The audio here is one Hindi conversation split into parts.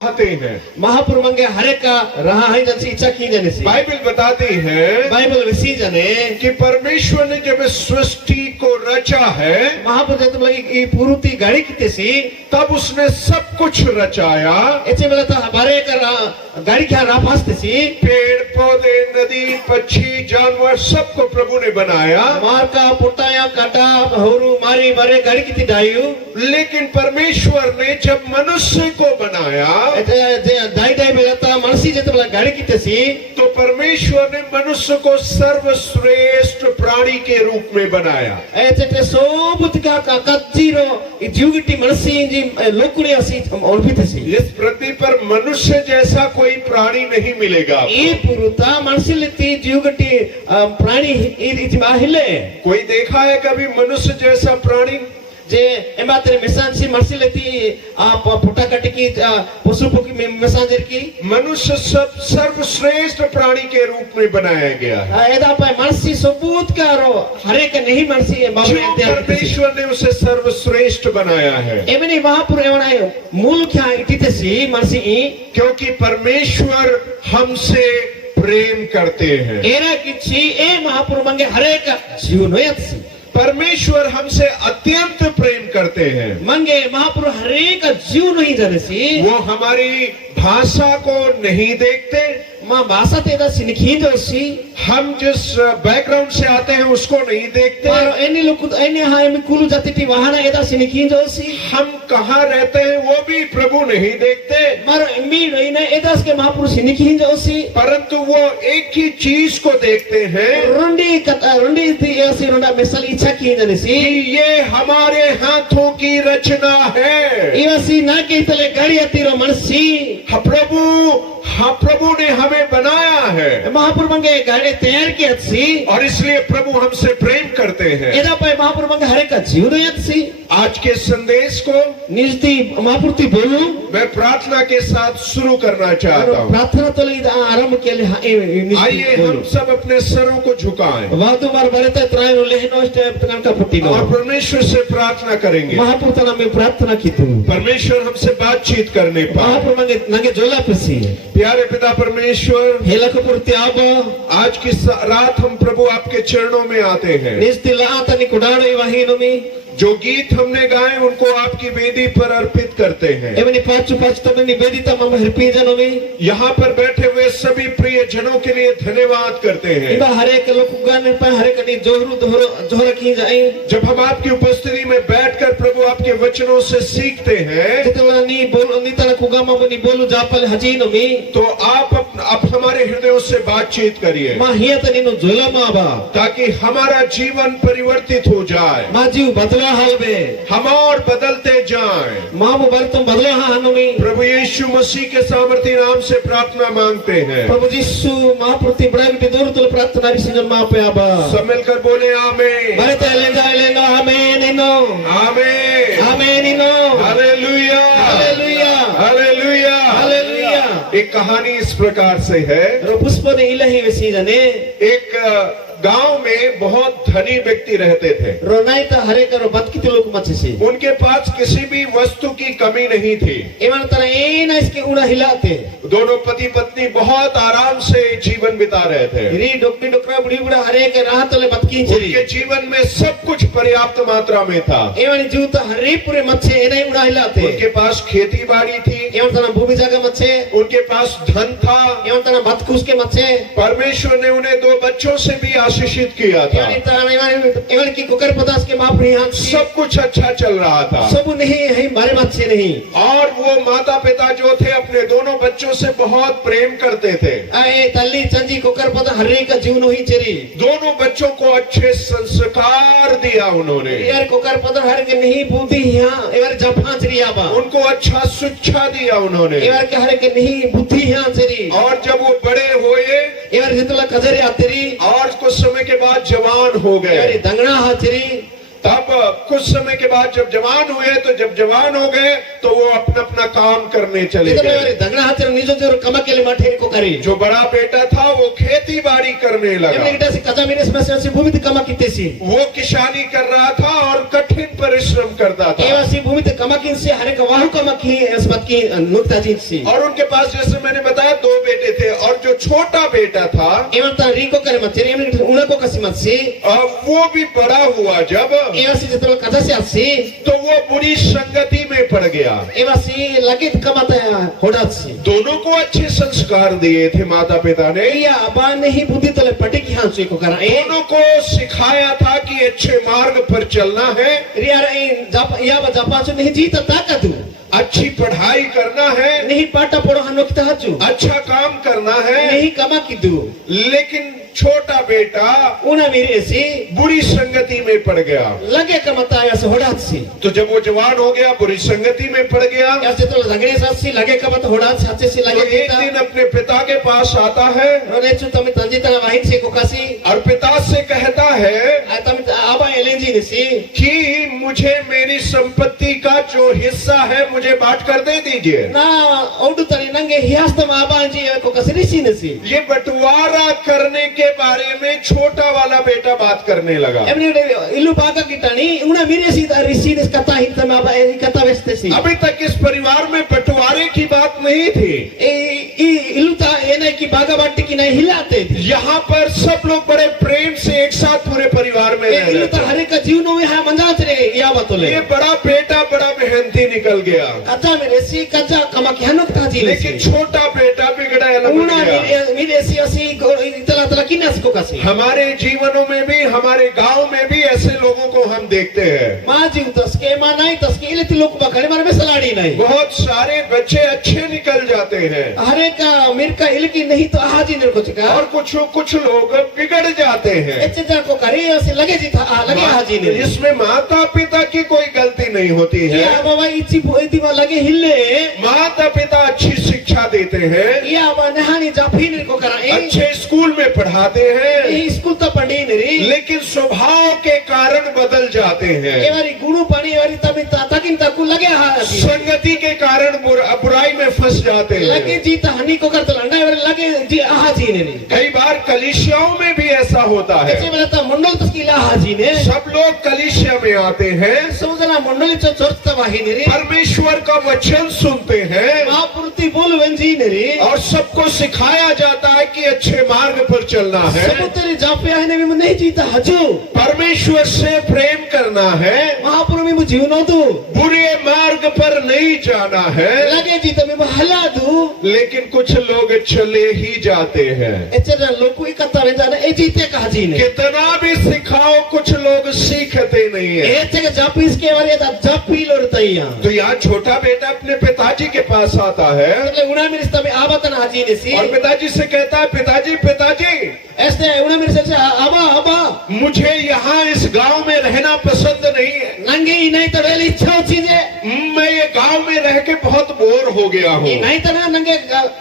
आते हैं। महापुर मंगे हरे का रहा है जैसी इच्छा की जाने से बाइबल बताती है बाइबल विसी जाने कि परमेश्वर ने जब सृष्टि को रचा है महापुर जब लगी पूर्ति गाड़ी की सी तब उसने सब कुछ रचाया। ऐसे बोला था हमारे का गाड़ी क्या राफास्ते सी पेड़ पौधे नदी पक्षी जानवर सबको प्रभु ने बनाया। मार का पुटाया काटा होरू मारी मारे गाड़ी की डायू। लेकिन परमेश्वर ने जब मनुष्य को बनाया दाई दाई बेलता मनसी जब बोला गाड़ी की सी तो परमेश्वर ने मनुष्य को सर्वश्रेष्ठ प्राणी के रूप में बनाया। ऐसे सोबुत का कच्चीरो जीवगिटी मनसी जी लोकुड़ी असी ओल्पित सी इस पृथ्वी पर मनुष्य जैसा कोई प्राणी नहीं मिलेगा। ये पुरुता मनसी लेती जीवगिटी प्राणी इति माहिले कोई देखा है कभी मनुष्य जैसा प्राणी? जे एमा तेरे मिसान सी मर्सी लेती पुटा कट की पशु पक्षी मिसांजर की मनुष्य सब सर्वश्रेष्ठ प्राणी के रूप में बनाया गया है। एदा पे मर्सी सबूत करो हरे के नहीं मर्सी है परमेश्वर ने उसे सर्वश्रेष्ठ बनाया है। एमनी महापुर एवना मूल क्या इतिते सी मर्सी क्योंकि परमेश्वर हमसे प्रेम करते हैं। एरा किछि ए महापुर मंगे हरे का जीवन होयत परमेश्वर हमसे अत्यंत प्रेम करते हैं। मंगे महापुर हरे का जीव नहीं जने सी वो हमारी भाषा को नहीं देखते। माँ भाषा तेरा सिनखी जो सी हम जिस बैकग्राउंड से आते हैं उसको नहीं देखते। और एनी लोग एनी हाय में कुलू जाती थी वहाँ ना एदा सिनखी जो सी हम कहाँ रहते हैं वो भी प्रभु नहीं देखते। मारो इम्मी नहीं ना एदा के महापुरुष सिनखी जो सी परंतु वो एक ही चीज को देखते हैं रुंडी थी ऐसी रुंडा मिसल इच्छा की जाने सी कि ये हमारे हाथों की रचना है। इवसी ना के तले गाड़ी आती रो मनसी प्रभु ने हमें बनाया है। महापुर मंगे गाड़ी तैयार की सी और इसलिए प्रभु हमसे प्रेम करते हैं। एदा पे महापुर मंगे हरे का जीव नहीं सी आज के संदेश को निजती महापुरती बोलूं मैं प्रार्थना के साथ शुरू करना चाहता हूँ। प्रार्थना तो ले आरंभ के लिए आइए हम सब अपने सरों को झुकाएं वादु बार बरते त्रायनो लेहनो स्टेप तनन का पुटिनो और परमेश्वर से प्रार्थना करेंगे। महापुर तना में प्रार्थना की तू परमेश्वर हमसे बातचीत करने पाए। महापुर मंगे नंगे जोला पसी प्यारे पिता परमेश्वर हेला को पुरती आब आज की रात हम प्रभु आपके चरणों में आते हैं। निस्तिला तनी कुडाड़े वहीनो में जो गीत हमने गाए उनको आपकी वेदी पर अर्पित करते हैं। एवनी पांचु तमने निवेदिता मम हरपी जनों में यहाँ पर बैठे हुए सभी प्रिय जनों के लिए धन्यवाद करते हैं। इबा हरे के लोग गाने पर हरे कनी जोहरु जोहर की जाए जब हम आपकी उपस्थिति में बैठकर प्रभु आपके वचनों से सीखते हैं जितना नी बोल नीता कुगामा बनी बोलू जापल हजीनो में तो आप हमारे हृदयों से बातचीत करिए। मां हिया तनी नो जोला माबा ताकि हमारा जीवन परिवर्तित हो जाए। मां जीव बदला हाल में हम और बदलते जाएं। मां वो तुम बदला हानो में प्रभु यीशु मसीह के सामर्थी नाम से प्रार्थना मांगते हैं। प्रभु यीशु महाप्रति बड़ा बिटे दूर तुल प्रार्थना रिसीजन मां पे आबा सब मिलकर बोले आमीन। बरे तले जाले नो आमीन इनो आमीन आमीन इनो हालेलुया हालेलुया हालेलुया हालेलुया। एक कहानी इस प्रकार से है। रो पुष्प ने इलही वसी जाने एक गांव में बहुत धनी व्यक्ति रहते थे। रोनाई तो हरे करो बद कितने लोग मचे से उनके पास किसी भी वस्तु की कमी नहीं थी। एमन तरह ए ना इसके उड़ा हिलाते दोनों पति पत्नी बहुत आराम से जीवन बिता रहे थे। री डॉक्टर डॉक्टर बुढ़ी बुढ़ा हरे के राह तले बदकी चली उनके जीवन में सब कुछ पर्याप्त मात्रा में था। एमन जीव तो हरे पूरे मच्छे ए नहीं उड़ा हिलाते। उनके पास खेती बाड़ी थी। एमन तरह भूमि जगह मच्छे उनके पास धन था। एमन तरह बदकुश के मच्छे परमेश्वर ने उन्हें 2 बच्चों से भी आशीषित किया था। एवं की कुकर पदास के बाप यहाँ सब कुछ अच्छा चल रहा था। सब नहीं है मारे बच्चे नहीं। और वो माता पिता जो थे अपने दोनों बच्चों से बहुत प्रेम करते थे। आए तल्ली चंजी कुकर पदा हरे का जीवन ही चरी दोनों बच्चों को अच्छे संस्कार दिया उन्होंने। यार कुकर पदा हरे के नहीं बुद्धि यहाँ एवर जफा चरी आबा उनको अच्छा शिक्षा दिया उन्होंने। एवर के हरे के नहीं बुद्धि यहाँ चरी और जब वो बड़े हुए एवर जितला कजरे आतेरी और कुछ समय के बाद जवान हो गए। दंगना हाचरी तब कुछ समय के बाद जब जवान हुए, तो जब जवान हो गए तो वो अपना अपना काम करने चले Kita गए। beri dangna hatir nijo jor kamakele mathe ko kari. जो बड़ा बेटा था वो खेती बाड़ी करने Emne लगा, kita si kaza mines masih si bumi te kamakite si. वो किसानी कर रहा था और कठिन परिश्रम करता था। Ewa si bumi te kamakin si hare ka wahu kamaki esbat ki nukta jin si. और उनके पास जैसे मैंने बताया 2 बेटे थे, और जो छोटा बेटा था Ewa ta rinko kare materi emne kita una ko kasi mat si. वो भी बड़ा हुआ जब, Ewa si jatol kaza si asi. तो वो बुरी संगति में पड़ गया। Ewa si lagit kamata hodat si. दोनों को अच्छे संस्कार दिए थे माता पिता ने, Iya aba nahi buddhi tole patiki hansu ko kara. दोनों को सिखाया था कि अच्छे मार्ग पर चलना है, Riya in jap iya ba japan su nahi jita takatu. अच्छी पढ़ाई करना है, Nahi pata poro hanok ta haju. अच्छा काम करना है। Nahi kamakidu. लेकिन छोटा बेटा Una mire si बुरी संगति में पड़ गया। lage kamata ya se hodat si. तो जब वो जवान हो गया, बुरी संगति में पड़ गया, Ya se to lagre sa si lage kamata hodat sache si तो lage एक kita. दिन अपने पिता के पास आता है Rone chu tami tanji tana wahit se ko kasi. और पिता से कहता है Ay tami aba elenji ni si. कि मुझे मेरी संपत्ति का जो हिस्सा है मुझे बांट कर दे दीजिए। Na odu tani nange hias tama aba anji ko kasi ni si ni si. ये बंटवारा करने के बारे में छोटा वाला बेटा बात करने लगा। Emni ilu baga kitani una mire si da risi ni kata hin tama aba kata veste si. अभी तक इस परिवार में बंटवारे की बात नहीं थी। इलू था ये नहीं कि बागा बाटी की नहीं हिलाते थे यहाँ पर सब लोग बड़े प्रेम से एक साथ पूरे परिवार में रह इलू रहे था थे। हरे का जीवन में है मंजात रे या बतले ये बड़ा बेटा बड़ा मेहनती निकल गया, कच्चा मेरे सी कच्चा कमा के हनुक था जी लेकिन छोटा बेटा बिगड़ा अलग बन उना गया। मेरे सी असी इतला तला किनस को कसी हमारे जीवनों में भी, हमारे गांव में भी ऐसे लोगों को हम देखते हैं। माँ जी तस्के माँ नहीं तस्के इले लोग बकरे मारे में सलाड़ी नहीं बहुत सारे बच्चे अच्छे निकल जाते हैं हरे का मेरे का इल की नहीं तो हाजी ने कुछ का और कुछ लोग बिगड़ जाते हैं। अच्छे जा को करे ऐसे लगे जी था लगे हाजी ने इसमें माता पिता की कोई गलती नहीं होती है। या बाबा इची इती लगे हिले माता पिता अच्छी शिक्षा देते हैं, या बा नहानी जाफी ने को करा अच्छे स्कूल में पढ़ाते हैं, ये स्कूल तो पढ़ी नहीं लेकिन स्वभाव के कारण बदल जाते हैं। ये वाली गुरु पानी वाली तभी ताकिन तक लगे हाजी संगति के कारण बुराई में फंस जाते लगे हैं। जी तो हनी को करते लंडा वाले लगे जी हाजी ने कई बार कलीसियाओं में भी ऐसा होता ऐसे है। बोला था मंडल तस्कीला हाजी ने सब लोग कलीसिया में आते हैं, समझना मंडली चो चोरता वाही ने परमेश्वर का वचन सुनते हैं महापुरुति बोल वंजी ने और सबको सिखाया जाता है कि अच्छे मार्ग पर चलना है, सब तेरे जापे आने में नहीं जीता हजू परमेश्वर से प्रेम करना है, महापुरु में मुझे जीवन दो बुरे मार्ग पर नहीं जाना है। लगे जीता में हला दू लेकिन कुछ लोग चले ही जाते हैं। ऐसे लोग कोई कथा में जाना ए जीते का हाजी ने कितना भी सिखाओ कुछ लोग सीखते नहीं है। ऐसे के जापीस के वाले जापी लोरतैया तो यहाँ छोटा बेटा अपने पिताजी के पास आता है मतलब उना मेरे तब आबतन हाजी ने सी और पिताजी से कहता है, पिताजी पिताजी ऐसे उना मेरे से आबा आबा मुझे यहाँ इस गांव में रहना पसंद नहीं है। नंगे ही नहीं तो वेली इच्छा चीजे मैं ये गांव में रह के बहुत बोर हो गया हूँ। ये नहीं तो ना नंगे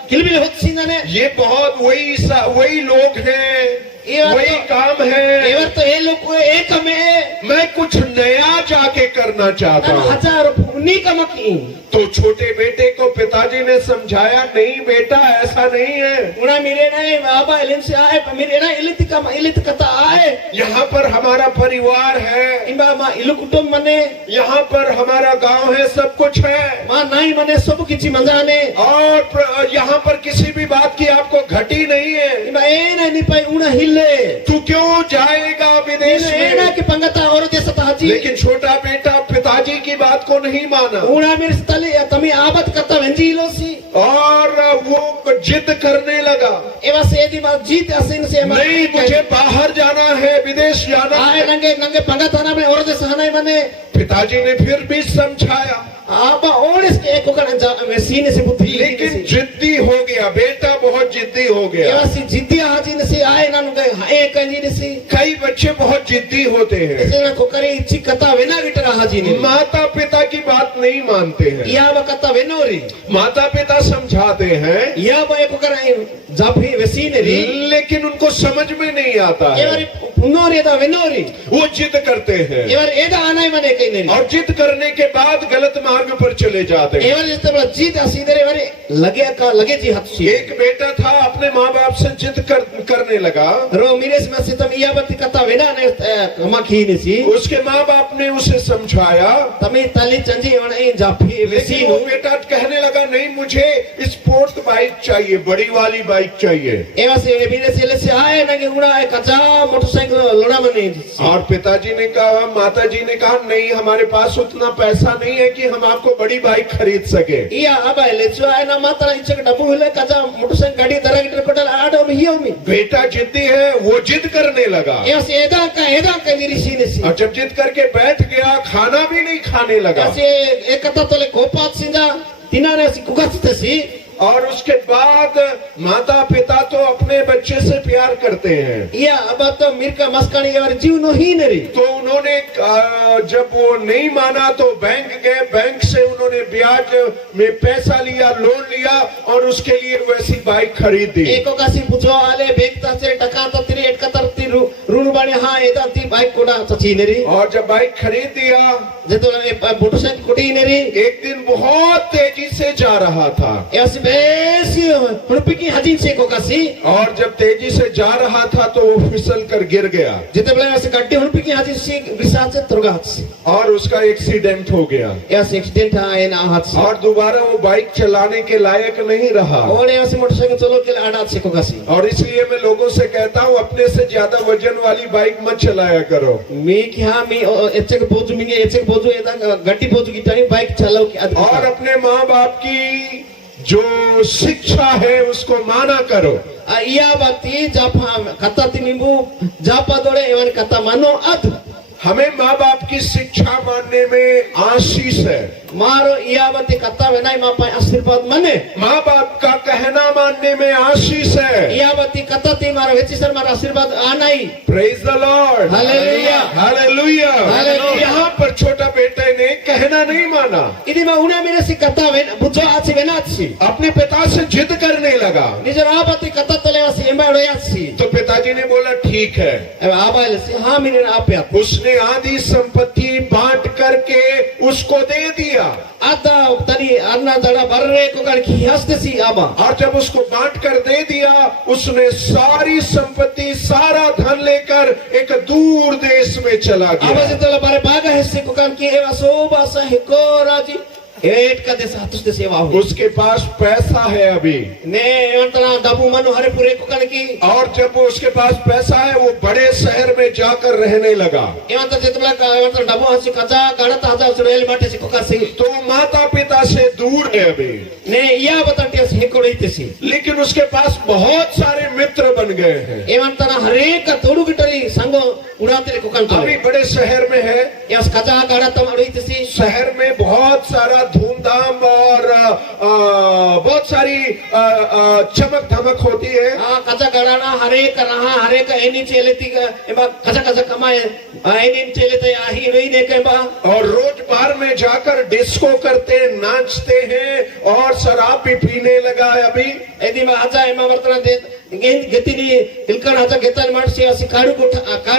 किलबिल होती ने ये बहुत वही लोग हैं, वही काम है। एवर तो ये लोग एक में मैं कुछ नया जाके करना चाहता हूँ। हजार उन्हीं का मकी तो छोटे बेटे को पिताजी ने समझाया, नहीं बेटा ऐसा नहीं है, उना मेरे नहीं बाबा इलिन से आए मेरे ना इलित कथा आए यहाँ पर हमारा परिवार है, इमा मा इलु कुटुंब मने यहाँ पर हमारा गांव है, सब कुछ है मा नहीं मने सब किसी मजाने और यहाँ पर किसी भी बात की आपको घटी नहीं है। इमा ए नहीं पाई उना हिले तू क्यों जाएगा विदेश ए ना में? कि पंगता और जैसा हाजी लेकिन छोटा बेटा पिताजी की बात को नहीं माना उना मेरे तले तमी आबत कथा वेंजी लोसी और वो जिद करने लगा, एवा से दी बात जीत असिन से नहीं मुझे बाहर जाना है, विदेश जाना आए है। नंगे नंगे पंगता ना में और जैसा हनाई मने पिताजी ने फिर भी समझाया, आबा और इसके एक ओकन में सीने से बुद्धि लेकिन जिद्दी हो गया, बेटा बहुत जिद्दी हो गया। एवा सी जिद्दी हाजी ने से आए ना नुगे ए कंजीसी कई बच्चे बहुत जिद्दी होते हैं, ऐसे को करे इच्छी कथा वेना गिटरा हाजी ने माता पिता की बात नहीं मानते हैं। या ब कथा वेनोरी माता पिता समझाते हैं या ब एको करे जाफी वेसी ने री लेकिन उनको समझ में नहीं आता है, एवर पुनोरी दा वेनोरी वो जिद करते हैं एवर एदा आनाई मने कई ने और जिद करने के बाद गलत मार्ग पर चले जाते हैं। एवर जिते बड़ा जीत असीदरे एवर लगे का लगे जी हाथ से एक बेटा था अपने माँ बाप से जिद करने लगा, रो मिरेस में सितम या बती कथा वेना ने कमाखी ने सी उसके माँ बाप ने उसे समझाया, तमे ताली चंजी वणे जाफी वेसी लेकिन वो बेटा कहने लगा नहीं मुझे स्पोर्ट बाइक चाहिए, बड़ी वाली बाइक चाहिए। एवा से मिरेस ले से आए ना के उड़ा कचा मोटरसाइकिल लोड़ा मने और पिताजी ने कहा, माताजी ने कहा नहीं हमारे पास उतना पैसा नहीं है कि हम आपको बड़ी बाइक खरीद सके। या अब ले जो आए ना माता इच्छा डबू ले कचा मोटरसाइकिल गाड़ी तरह गिटर कोटल आडो में हियो में बेटा जिद्दी है, वो जिद करने लगा एवा से एदा का निरीसी ने सी और जब जिद करके बैठ गया खाना भी नहीं खाने लगा। ऐसे एक कथा तोले कोपात सिंजा तिना ने सी कुगत सी और उसके बाद माता पिता तो अपने बच्चे से प्यार करते हैं, या अब तो मिरका मस्कानी और जीव नो ही नरी तो उन्होंने जब वो नहीं माना तो बैंक गए, बैंक से उन्होंने ब्याज में पैसा लिया, लोन लिया और उसके लिए वैसी बाइक खरीदी। एको कासी पूछो आले बेकता से टका तो तेरी एक कतर ती ऋण बाने हां एदा ती बाइक कोडा सची नरी और जब बाइक खरीद दिया जेतो मोटरसाइकिल कोटी नरी एक दिन बहुत तेजी से जा रहा था ऐसे बेसी रुपी की हजीन से को कासी और जब तेजी से जा रहा था तो वो फिसल कर गिर गया जेते बले ऐसे गड्डी रुपी की हजीन से विसात से तुरगात से और उसका एक्सीडेंट हो गया। ऐसे एक्सीडेंट आए ना हाथ से और दोबारा वो बाइक चलाने के लायक नहीं रहा और ऐसे मोटरसाइकिल चलो के आडात से को कासी और इसलिए मैं लोगों से कहता हूँ अपने से ज्यादा वजन वाली बाइक मत चलाया करो। मी क्या मी एचक बोझ मिंगे एचक बोझ एदा गड्डी बोझ की टाइम बाइक चलाओ के और अपने माँ बाप की जो शिक्षा है उसको माना करो। या बाती जापा कथा तिनिबू जापा दोड़े एवन कथा मानो अध हमें माँ बाप की शिक्षा मानने में आशीष है। मारो या बाती कथा वेनाई माँ पाए आशीर्वाद मने माँ बाप का कहना मानने में आशीष है। या बाती कथा ती मारो वेची सर मारो आशीर्वाद आनाई praise the Lord, hallelujah hallelujah. Hallelujah. यहाँ पर छोटा बेटे ने कहना नहीं माना, इदी में उन्हें मेरे से कथा वेन बुझो आछि वेनाछि अपने पिता से जिद करने लगा। निजर आ बाती कथा तले आछि एम्बाड़ो याछि तो पिताजी ने बोला ठीक है। अब आबाले से हां मेरे आपे उसने आधी संपत्ति बांट करके उसको दे दिया। आधा तनी अन्ना दड़ा बर्रे को कर की हंसते सी आबा और जब उसको बांट कर दे दिया उसने सारी संपत्ति सारा धन लेकर एक दूर देश में चला गया। आवाज तो बारे बागा हिस्से को कर की एवा सोबा सा हिको राजी एट का देश हाथुस दे सेवा हो उसके पास पैसा है अभी ने अंतरा डबू मनु हरे पूरे को कर की और जब वो उसके पास पैसा है वो बड़े शहर में जाकर रहने लगा। एवं तो जितला का एवं तो डबू हंसी कचा गड़ता हजा उस रेल माटे से को कासी तो माता पिता से दूर है अभी ने या बताते से हिको रही सी लेकिन उसके पास बहुत सारे मित्र बन गए हैं। एवं तना हरे का तोड़ू गिटरी संगो उड़ाते को कर अभी बड़े शहर में है, यस कचा गड़ता रही सी शहर में बहुत सारा धूमधाम और बहुत सारी चमक धमक होती है। कचा गड़ाना हरे का रहा हरे का एनी चलेती एबा कचा कचा कमाए एनी चलेते आही रही ने के बा और रोज बार में जाकर डिस्को करते नाचते हैं और शराब भी पीने लगा है अभी। एदी में आजा एमा वर्तना दे गतिनी इलकन आजा गेतन मानसी असी काडू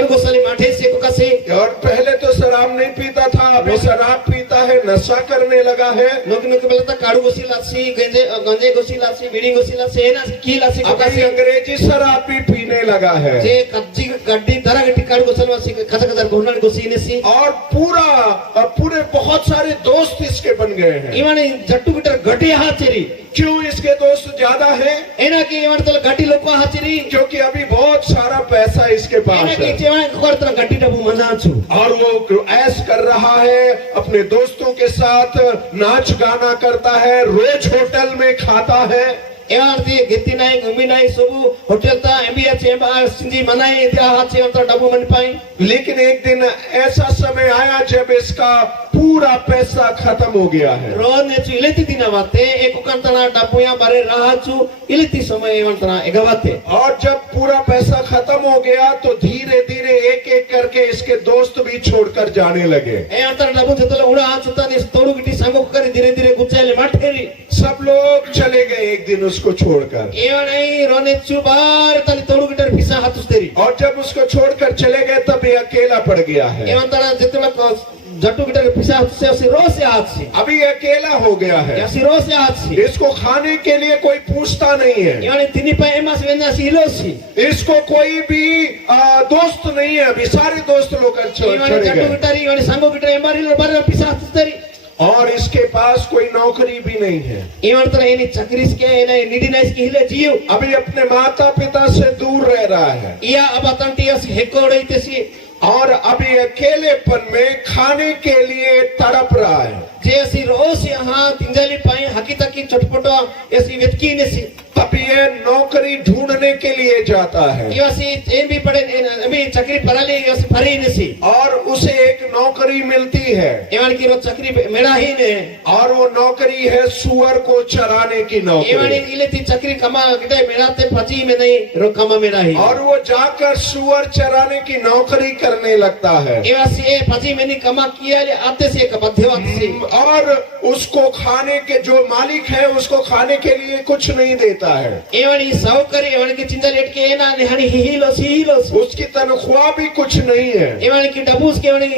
गोसाली माठे से को कसे और पहले तो शराब नहीं पीता था, अभी शराब पीता है, नशा करने लगा है। लोग बोलता काडू गोसी लासी गंजे गोसी लासी बीड़ी गोसी लासी ना की लासी को अभी अंग्रेजी शराब भी पीने लगा है। जे कच्ची गड्डी दरा गड्डी काडू गोसल वासी खचा खचा घोड़न गोसी ने सी और पूरे बहुत सारे दोस्त इसके बन गए हैं। इवाने जट्टू बिटर गड्डी हाचेरी क्यों इसके दोस्त ज्यादा है? एना की इवाने तो गड्डी लोको हाचेरी क्योंकि अभी बहुत सारा पैसा इसके पास एना है की जेवाने खरतरा गड्डी डबू मना छु और वो ऐश कर रहा है, अपने दोस्तों के साथ नाच गाना करता है, रोज होटल में खाता है। एवारती गिती नहीं घूमी नहीं सुबह होटल ता एमबीए चेंबा सिंजी मनाई दिया हाथ से तो डबू मन पाई। लेकिन एक दिन ऐसा समय आया जब इसका पूरा पैसा खत्म हो गया है। रोन ने इलेती दिना वाते एक कंतना डबू या बारे रहा चु इलेती समय एवंतना एगवाते। और जब पूरा पैसा खत्म हो गया तो धीरे धीरे एक एक करके इसके दोस्त भी छोड़कर जाने लगे। ए अंतर डबू जतले उड़ा हाथ सुता ने तोड़ू गिटी संगो करी धीरे धीरे गुच्चाले माठेरी सब लोग चले गए एक दिन उसको छोड़कर। एवं नहीं रोने चु बार तली तोड़ू गिटर पिसा हाथ उस्तेरी। और जब उसको छोड़कर चले गए तब ये अकेला पड़ गया है। एवं तरह जितने जट्टू गिटर पिसा हाथ से उसी रो से हाथ से अभी अकेला हो गया है। ऐसी रो से हाथ से इसको खाने के लिए कोई पूछता नहीं है। एवं तिनी पे एमास वेना सी हिलोसी इसको कोई भी दोस्त नहीं है। अभी सारे दोस्त लोग एवं चले जट्टू गए गिटारी एवं संगो गिटर एमारी लो बारे पिसा हाथ उस्तेरी। और इसके पास कोई नौकरी भी नहीं है। एवं तरह इन्हीं चक्रीस के इन्हीं निडी नाइस की हिले जियो अभी अपने माता पिता से दूर रह रहा है। या अब अतंटी ऐसी हेकोड़े तेसी और अभी अकेलेपन में खाने के लिए तड़प रहा है। जैसी रोज यहाँ तिंजली पाए हकीकत की चटपटो ऐसी व्यक्ति ने सी तब ये नौकरी ढूंढने के लिए जाता है। ऐसी एम भी पढ़े अभी चक्री पढ़ा ली ऐसी भरी ने सी और उसे एक नौकरी मिलती है। एवं की रोज चक्री मेरा ही ने और वो नौकरी है सुअर को चराने की एवं नौकरी। इले थी चक्री कमा किटे मेरा ते फजी में नहीं रो कमा मेरा ही और वो जाकर सुअर चराने की नौकरी करने लगता है। एवं से फजी में नहीं कमा किया ले आते से एक मध्यवर्ती से और उसको खाने के जो मालिक है उसको खाने के लिए कुछ नहीं देता है। एवं ये साउकरी एवं की चिंता लेट के ना निहानी हिलो उसकी तनख्वाह भी कुछ नहीं है। एवं की डबूस के एवं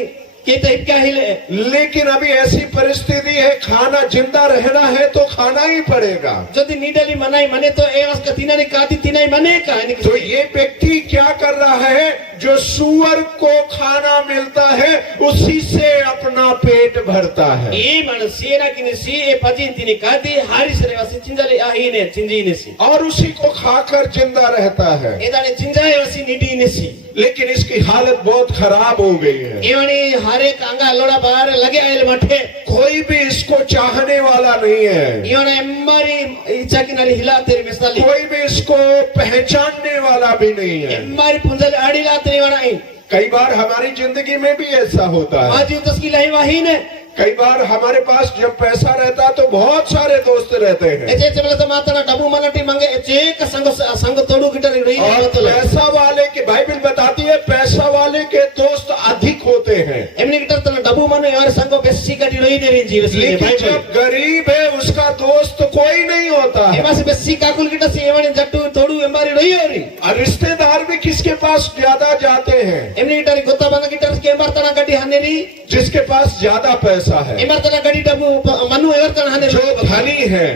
के तब क्या हिले। लेकिन अभी ऐसी परिस्थिति है खाना जिंदा रहना है तो खाना ही पड़ेगा। यदि नीडली मनाई मने तो एवं का तीना ने काटी तीना ही मने का तो ये व्यक्ति क्या कर रहा है? जो सुअर को खाना मिलता है उसी से अपना पेट भरता है। ये मन सेना की सी ए पजिन तीनी काटी हारिस रेवासी चिंजले आही ने चिंजी ने सी और उसी को खाकर जिंदा रहता है। एदाने चिंजाए वसी नीडी ने सी लेकिन इसकी हालत बहुत खराब हो गई है। एवनी हारे कांगा लोड़ा बाहर लगे आयल मठे कोई भी इसको चाहने वाला नहीं है। एवने एम्मारी इच्छा की नारी हिला तेरी मिसाली कोई भी इसको पहचानने वाला भी नहीं है। एम्मारी पुंजल आड़ीला तेरी वनाई। कई बार हमारी जिंदगी में भी ऐसा होता है। आज तस्की लाई वाही ने कई बार हमारे पास जब पैसा रहता है तो बहुत सारे दोस्त रहते हैं। एचे चबले तो मातना डबू मनटी मांगे एक संग तोड़ू गिटर रही और तो पैसा वाले के बाइबल बताती है पैसा वाले के दोस्त अधिक होते हैं। एमनी गिटर तो डबू मने और संगो बेसी गडी रही दे रही जीव सी लेकिन जब गरीब है उसका दोस्त कोई नहीं होता है। एमा से बेसी काकुल गिटर से एवनी जट्टू तोड़ू एम्बारी रही होरी और रिश्तेदार भी किसके पास ज्यादा जाते हैं? एमनी गिटर गोता बंग गिटर के एम्बारतना गडी हनेरी जिसके पास ज्यादा पैसा है, एम्बारतना गडी डबू मनु एवरतना हने जो धनी है,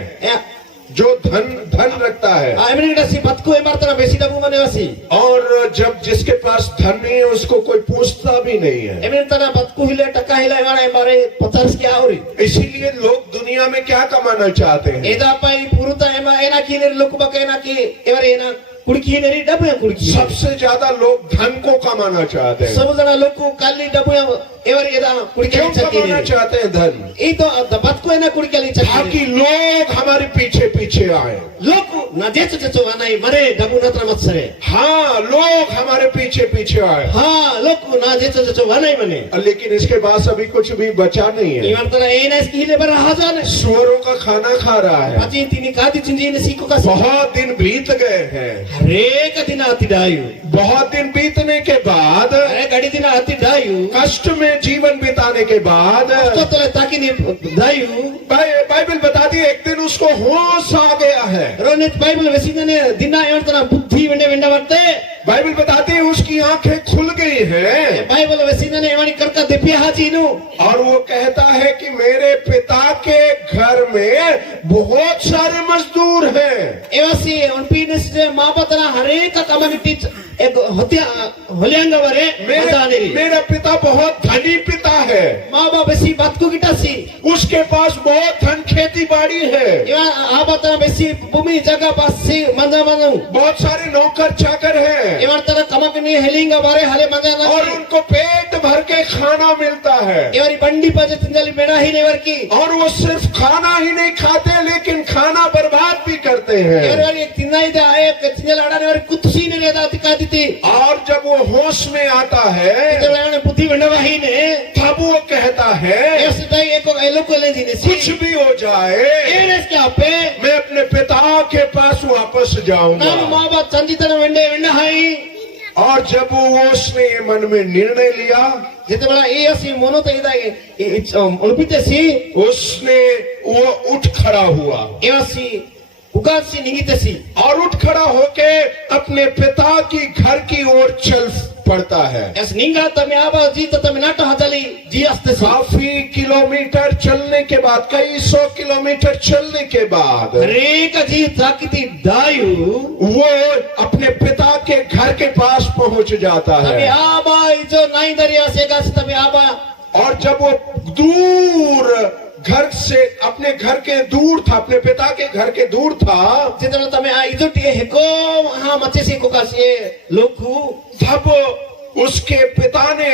जो धन रखता है। एमनी गिटर सी बतको एम्बारतना बेसी डबू मने वसी और जब जिसके पास धन नहीं है उसको कोई पूछता भी नहीं है। एमनी तना बतको हिले टका हिले एवाना एम्बारे 50 के आवरी। इसीलिए लोग दुनिया में क्या कमाना चाहते हैं? एदा पाई पुरुता एमा एना की ने लोक बकेना की एवरे एना कुड़की नेरी डबे कुड़की सबसे ज्यादा लोग धन को कमाना चाहते हैं। सब जना लोग को काली डबे एवर एदा कुड़की क्यों कमाना चाहते हैं धन? ई तो दबत को एना कुड़की ली चाहिए ताकि लोग हमारे पीछे पीछे आए। लोग ना जेच चचो वनाई मरे डबू नत्र मत सरे। हाँ, लोग हमारे पीछे पीछे आए। हाँ, लोग ना जेच चचो वनाई मने। लेकिन इसके पास अभी कुछ भी बचा नहीं है। इवन तरह एना इसकी हिले बर हाजान सुअरों का खाना खा रहा है। पची तीनी कादी चिंजी ने सीको का बहुत दिन बीत गए हैं। हरेक दिन आती डायू। बहुत दिन बीतने के बाद, अरे गड़ी दिन आती डायू कष्ट में जीवन बिताने के बाद तो ताकि नहीं डायू बाइबल बताती है एक दिन उसको होश आ गया है। रोनित बाइबल वैसी ने दिना एवं तरह बुद्धि वेंडे वेंडा वर्ते बाइबल बताती है उसकी आंखें खुल गई हैं। बाइबल वैसी ने एवं करका दिव्य हाजी नु और वो कहता है कि मेरे पिता के घर में बहुत सारे मजदूर हैं। एवसी उन पीने से माँ बतना हरेक कम्युनिटी एक होलियांगा वरे मेरा पिता बहुत धनी पिता है। माँ बाप बेसी बात को गिटा सी उसके पास बहुत धन खेती बाड़ी है। एवं आ बतना बेसी भूमि जगह पास सी मंजा मंजू बहुत सारे नौकर चाकर हैं। एवं तरह कमक नहीं हेलिंगा बारे हरे मंजा ना और उनको पेट भर के खाना मिलता है। एवरी बंडी पर जिंदली मेरा ही नेवर की और वो सिर्फ खाना ही नहीं खाते लेकिन खाना बर्बाद भी करते हैं। ఎవరెవరి తిన్నైతే ఆయే చిన్నలాడని వారి కుత్సీని లేదా తికాదితి और जब वो होश में आता है ఇతరులైన బుద్ధి ఉండవహినే तब वो कहता है ఏసిదై ఏకో ఎలుకోలేజిని कुछ भी हो जाए ఏరెస్ క్యాపే मैं अपने पिता के पास वापस నాను जाऊंगा। మాబా చందితన వెండే వెండహాయి और जब वो उसने मन में निर्णय लिया ଯେତେବେଳେ ଏ ଆସି ମନ ତଇଦା ଅଳ୍ପିତେସି उसने वो उठ खड़ा हुआ ଏ ଆସି उगासी निगितेसी और उठ खड़ा होके अपने पिता की घर की ओर चल पड़ता है। एस निंगा तमे आबा जीत तमे नाट हतली जी अस्तेसी काफी किलोमीटर चलने के बाद, कई 100 किलोमीटर चलने के बाद हरेक जी ताकिति दायु वो अपने पिता के घर के पास पहुंच जाता तमे है। आबा जो नाई दरिया से गास तमे आबा और जब वो दूर घर से अपने घर के दूर था, अपने पिता के घर के दूर था, जेतला तमे आ इजोटी हेको हा मचेसी कोकासी लोकु तब उसके पिता ने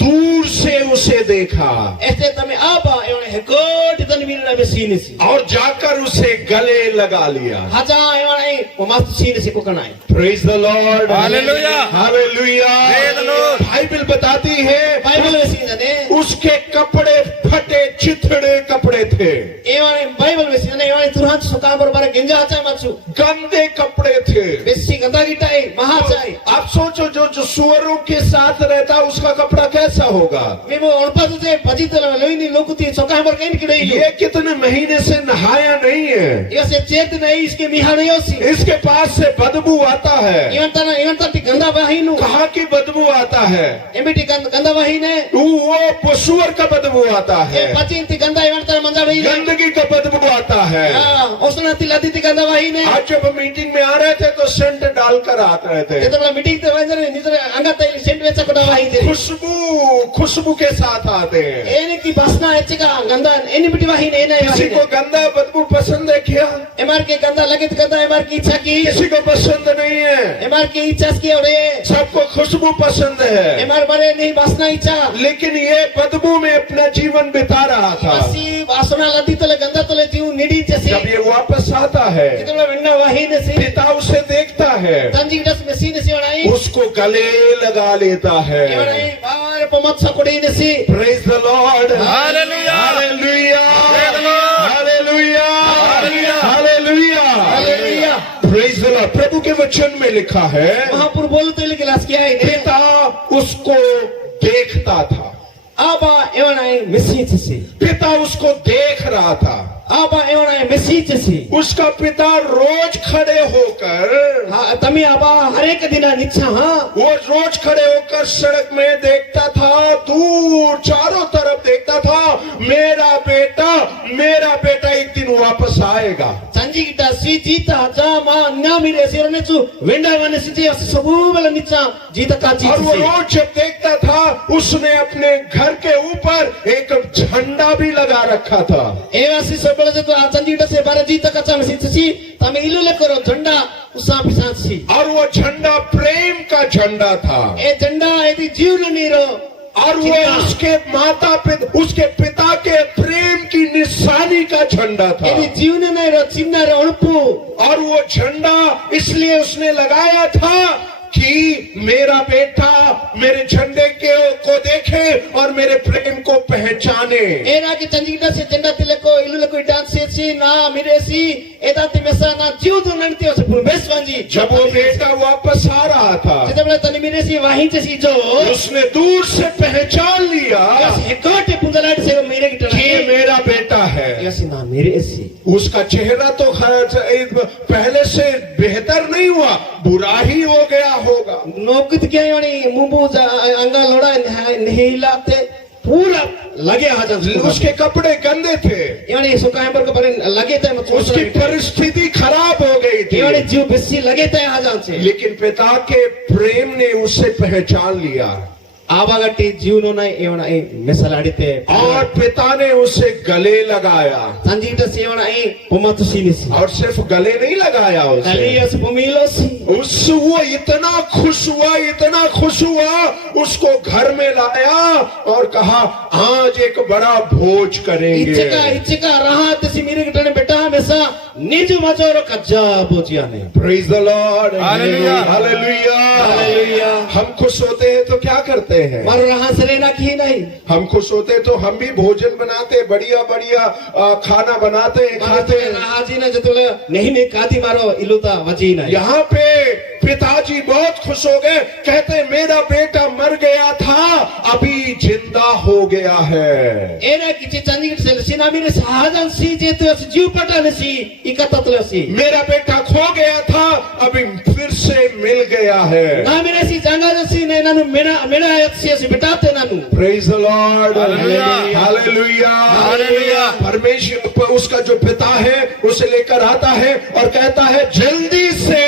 दूर से उसे देखा ऐसे तमे आबा एवने हेको तितन मिलना बेसीनिसी और जाकर उसे गले लगा लिया। हजा एवने वो मस्त सीनिसी कोकनाई praise the Lord, hallelujah, hallelujah. Praise the Lord। Bible बताती है बाइबल बेसीने उसके कपड़े फटे चिथड़े कपड़े थे, एवने बाइबल बेसीने एवने तुरंत सुका बरबारे गिंजा आचा मचु गंदे कपड़े थे। बेसी गंदा गिटाई महाचाई आप सोचो जो सुअरों के साथ रहता उसका कपड़ा कैसा होगा। మేము ఒల్పదుతే పజితల లోయిని లోకుతి సొకా బర్ కైన్ కిడై ये कितने महीने से नहाया नहीं है, ఇయసే చేత్ నై ఇస్కే మిహానయోసి इसके पास से बदबू आता है। ఇవంతటి గందా వాహిను कहाँ की बदबू आता है? ఎమిటి గందా వాహినే वो सुअर का बदबू आता ఏ है, పచింతి గందా ఇవంతన మంజా వాహినే गंदगी का बदबू आता है। ఓసనతి లదితి గందా వాహినే आज जब मीटिंग में आ रहे थे तो सेंट डालकर आ रहे थे, ଯେତେବେଳେ ମିଟିଂ ତେ వైజରେ ନିଜର అంగతై సెంట్ వెచ్చ కొడ వాహినే खुशबू के साथ आते हैं। ఏనికి బస్నా ఎచ్చగా గందా ఎనిమిటి వాహినే ఏనై किसी को गंदा बदबू पसंद है क्या? एमआर के गंदा लगित गंदा एमआर की इच्छा की किसी को पसंद नहीं है। एमआर की इच्छा की औरे सबको खुशबू पसंद है, एमआर बरे नहीं बसना इच्छा लेकिन ये बदबू में अपना जीवन बिता रहा था। वासी वासना लदी तले गंदा तले जीव निडी जैसे जब ये वापस आता है जितना वेंडा वाहिने से पिता उसे देखता है, तंजी डस मसीन से वणाई उसको गले लगा लेता है। वणाई बार पमत सकोड़ी ने से praise the Lord, hallelujah, hallelujah, Praise the Lord। Hallelujah, hallelujah, hallelujah, hallelujah. Praise the Lord. प्रभु के वचन में लिखा है महापुर बोलते ले गिलास किया है पिता उसको देखता था, आबा एवणाई मसीह से पिता उसको देख रहा था। आबा एवणाई मसीह से उसका पिता रोज खड़े होकर तमी आबा हर एक दिन निच्छा हां वो रोज खड़े होकर सड़क में देखता था, दूर चारों तरफ देखता था, मेरा बेटा एक दिन वापस आएगा। संजी गिटा सी जीता जा मा ना मेरे सिरने चु वेंडा वने सिटी सबू वाला निच्छा जीता का और वो चीज रोज जब देखता था उसने अपने घर के ऊपर एक झंडा भी लगा रखा था। एवासी सबले तो आ संजी गिटा से बारे जीता का चा मसीह सी तमे इलु ले करो झंडा उसा पिसान सी और वो झंडा प्रेम का झंडा था। ए झंडा एदी जीवन नीरो और वो उसके पिता के प्रेम की निशानी का झंडा था। एदी जीवन नीरो चिन्ह रो अणपु और वो झंडा इसलिए उसने लगाया था कि मेरा बेटा मेरे झंडे को देखे और मेरे प्रेम को पहचाने। एना की चंजीटा से झंडा तिले को इलु ले को डांस से ना मेरे सी एदा तिमेसा ना जीव दु नंती से बेस वांजी जब वो बेटा वापस आ रहा था जेतबले तनी मेरे सी वाही से जो उसने दूर से पहचान लिया यस हेकोटे पुंजलाट से मेरे की कि ये मेरा बेटा है। यस ना मेरे सी उसका चेहरा तो पहले से बेहतर नहीं हुआ, बुरा ही हो गया होगा। नौकत क्या यानी मुंबू अंगा लोड़ा नहीं लाते पूरा लगे हाजन उसके कपड़े गंदे थे, यानी सुकाए पर कपड़े लगे थे उसकी परिस्थिति खराब हो गई थी, यानी जीव बिस्सी लगे थे हाजन से लेकिन पिता के प्रेम ने उसे पहचान लिया आवागट्टी जीवनो नहीं एवं नहीं मिसलाड़ीते और पिता ने उसे गले लगाया। संजीत सेवना ए पुमतुसी निसी और सिर्फ गले नहीं लगाया उसे, कलियस पुमिलोसी वो इतना खुश हुआ उसको घर में लाया और कहा आज एक बड़ा भोज करेंगे। इच्छका रहा तसी मेरे गिटने बेटा हमेशा Niju majoro kaja bojiane. Praise the Lord. Hallelujah. Hallelujah. Hallelujah. हम खुश होते हैं तो क्या करते हैं? Maru raha serena ki nahi. हम खुश होते हैं तो हम भी भोजन बनाते, बढ़िया बढ़िया खाना बनाते हैं, खाते Maru हैं। raha ji na jatule nahi kati maro iluta vaji nahi. यहाँ पे पिताजी बहुत खुश हो गए, कहते मेरा बेटा मर गया था, अभी जिंदा हो गया है। Ena kici canji sel sinamine sahajan si jetu as jiu patane si ikatatla si. मेरा बेटा खो गया था, अभी फिर से मिल गया है। Namine si janga si ne nanu mena ayat si as betate nanu. Praise the Lord. Hallelujah. Hallelujah. Hallelujah. परमेश्वर उसका जो पिता है उसे लेकर आता है और कहता है जल्दी से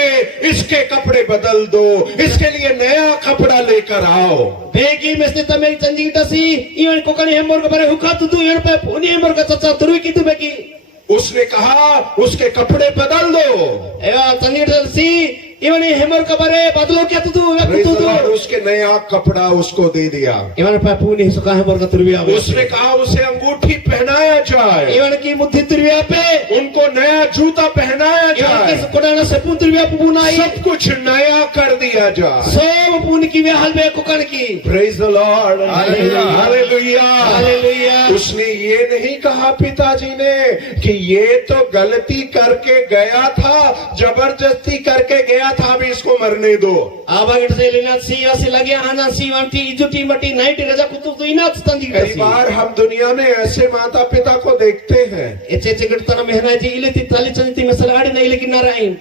इसके कपड़े बदल दो, इसके लिए नया कपड़ा लेकर आओ। Begi mesti tameri canji kita si iwan kokani hembor ka bare hukatu tu iwan pe puni hembor ka chacha turui kitu begi. उसने कहा उसके कपड़े बदल दो। Ewa canji kita si iwan hembor ka bare badlo kya tu Praise the tu Lord. tu. उसके नया कपड़ा उसको दे दिया। Iwan pe puni suka hembor ka turui awe. उसने कहा उसे अंगूठी पहनाया जाए, Iwan ki muddhi turui ape. उनको नया जूता पहनाया Iwan जाए, ki kodana sepun turui ape punai. सब कुछ नया कर दिया जाए। So puni ki hal be kokan ki. Praise the Lord. Hallelujah. Hallelujah. Hallelujah. उसने ये नहीं कहा पिताजी ने कि ये तो गलती करके गया था, जबरदस्ती करके गया था, अभी इसको मरने दो। Aba kita se lina si asi lagi hana si wanti ijuti mati naiti raja kutu tu ina canji kita कई si. बार हम दुनिया में ऐसे माता पिता को देखते हैं, Ece kita tanah mehna ji ile ti tali canji ti masala adi nahi lekin narain.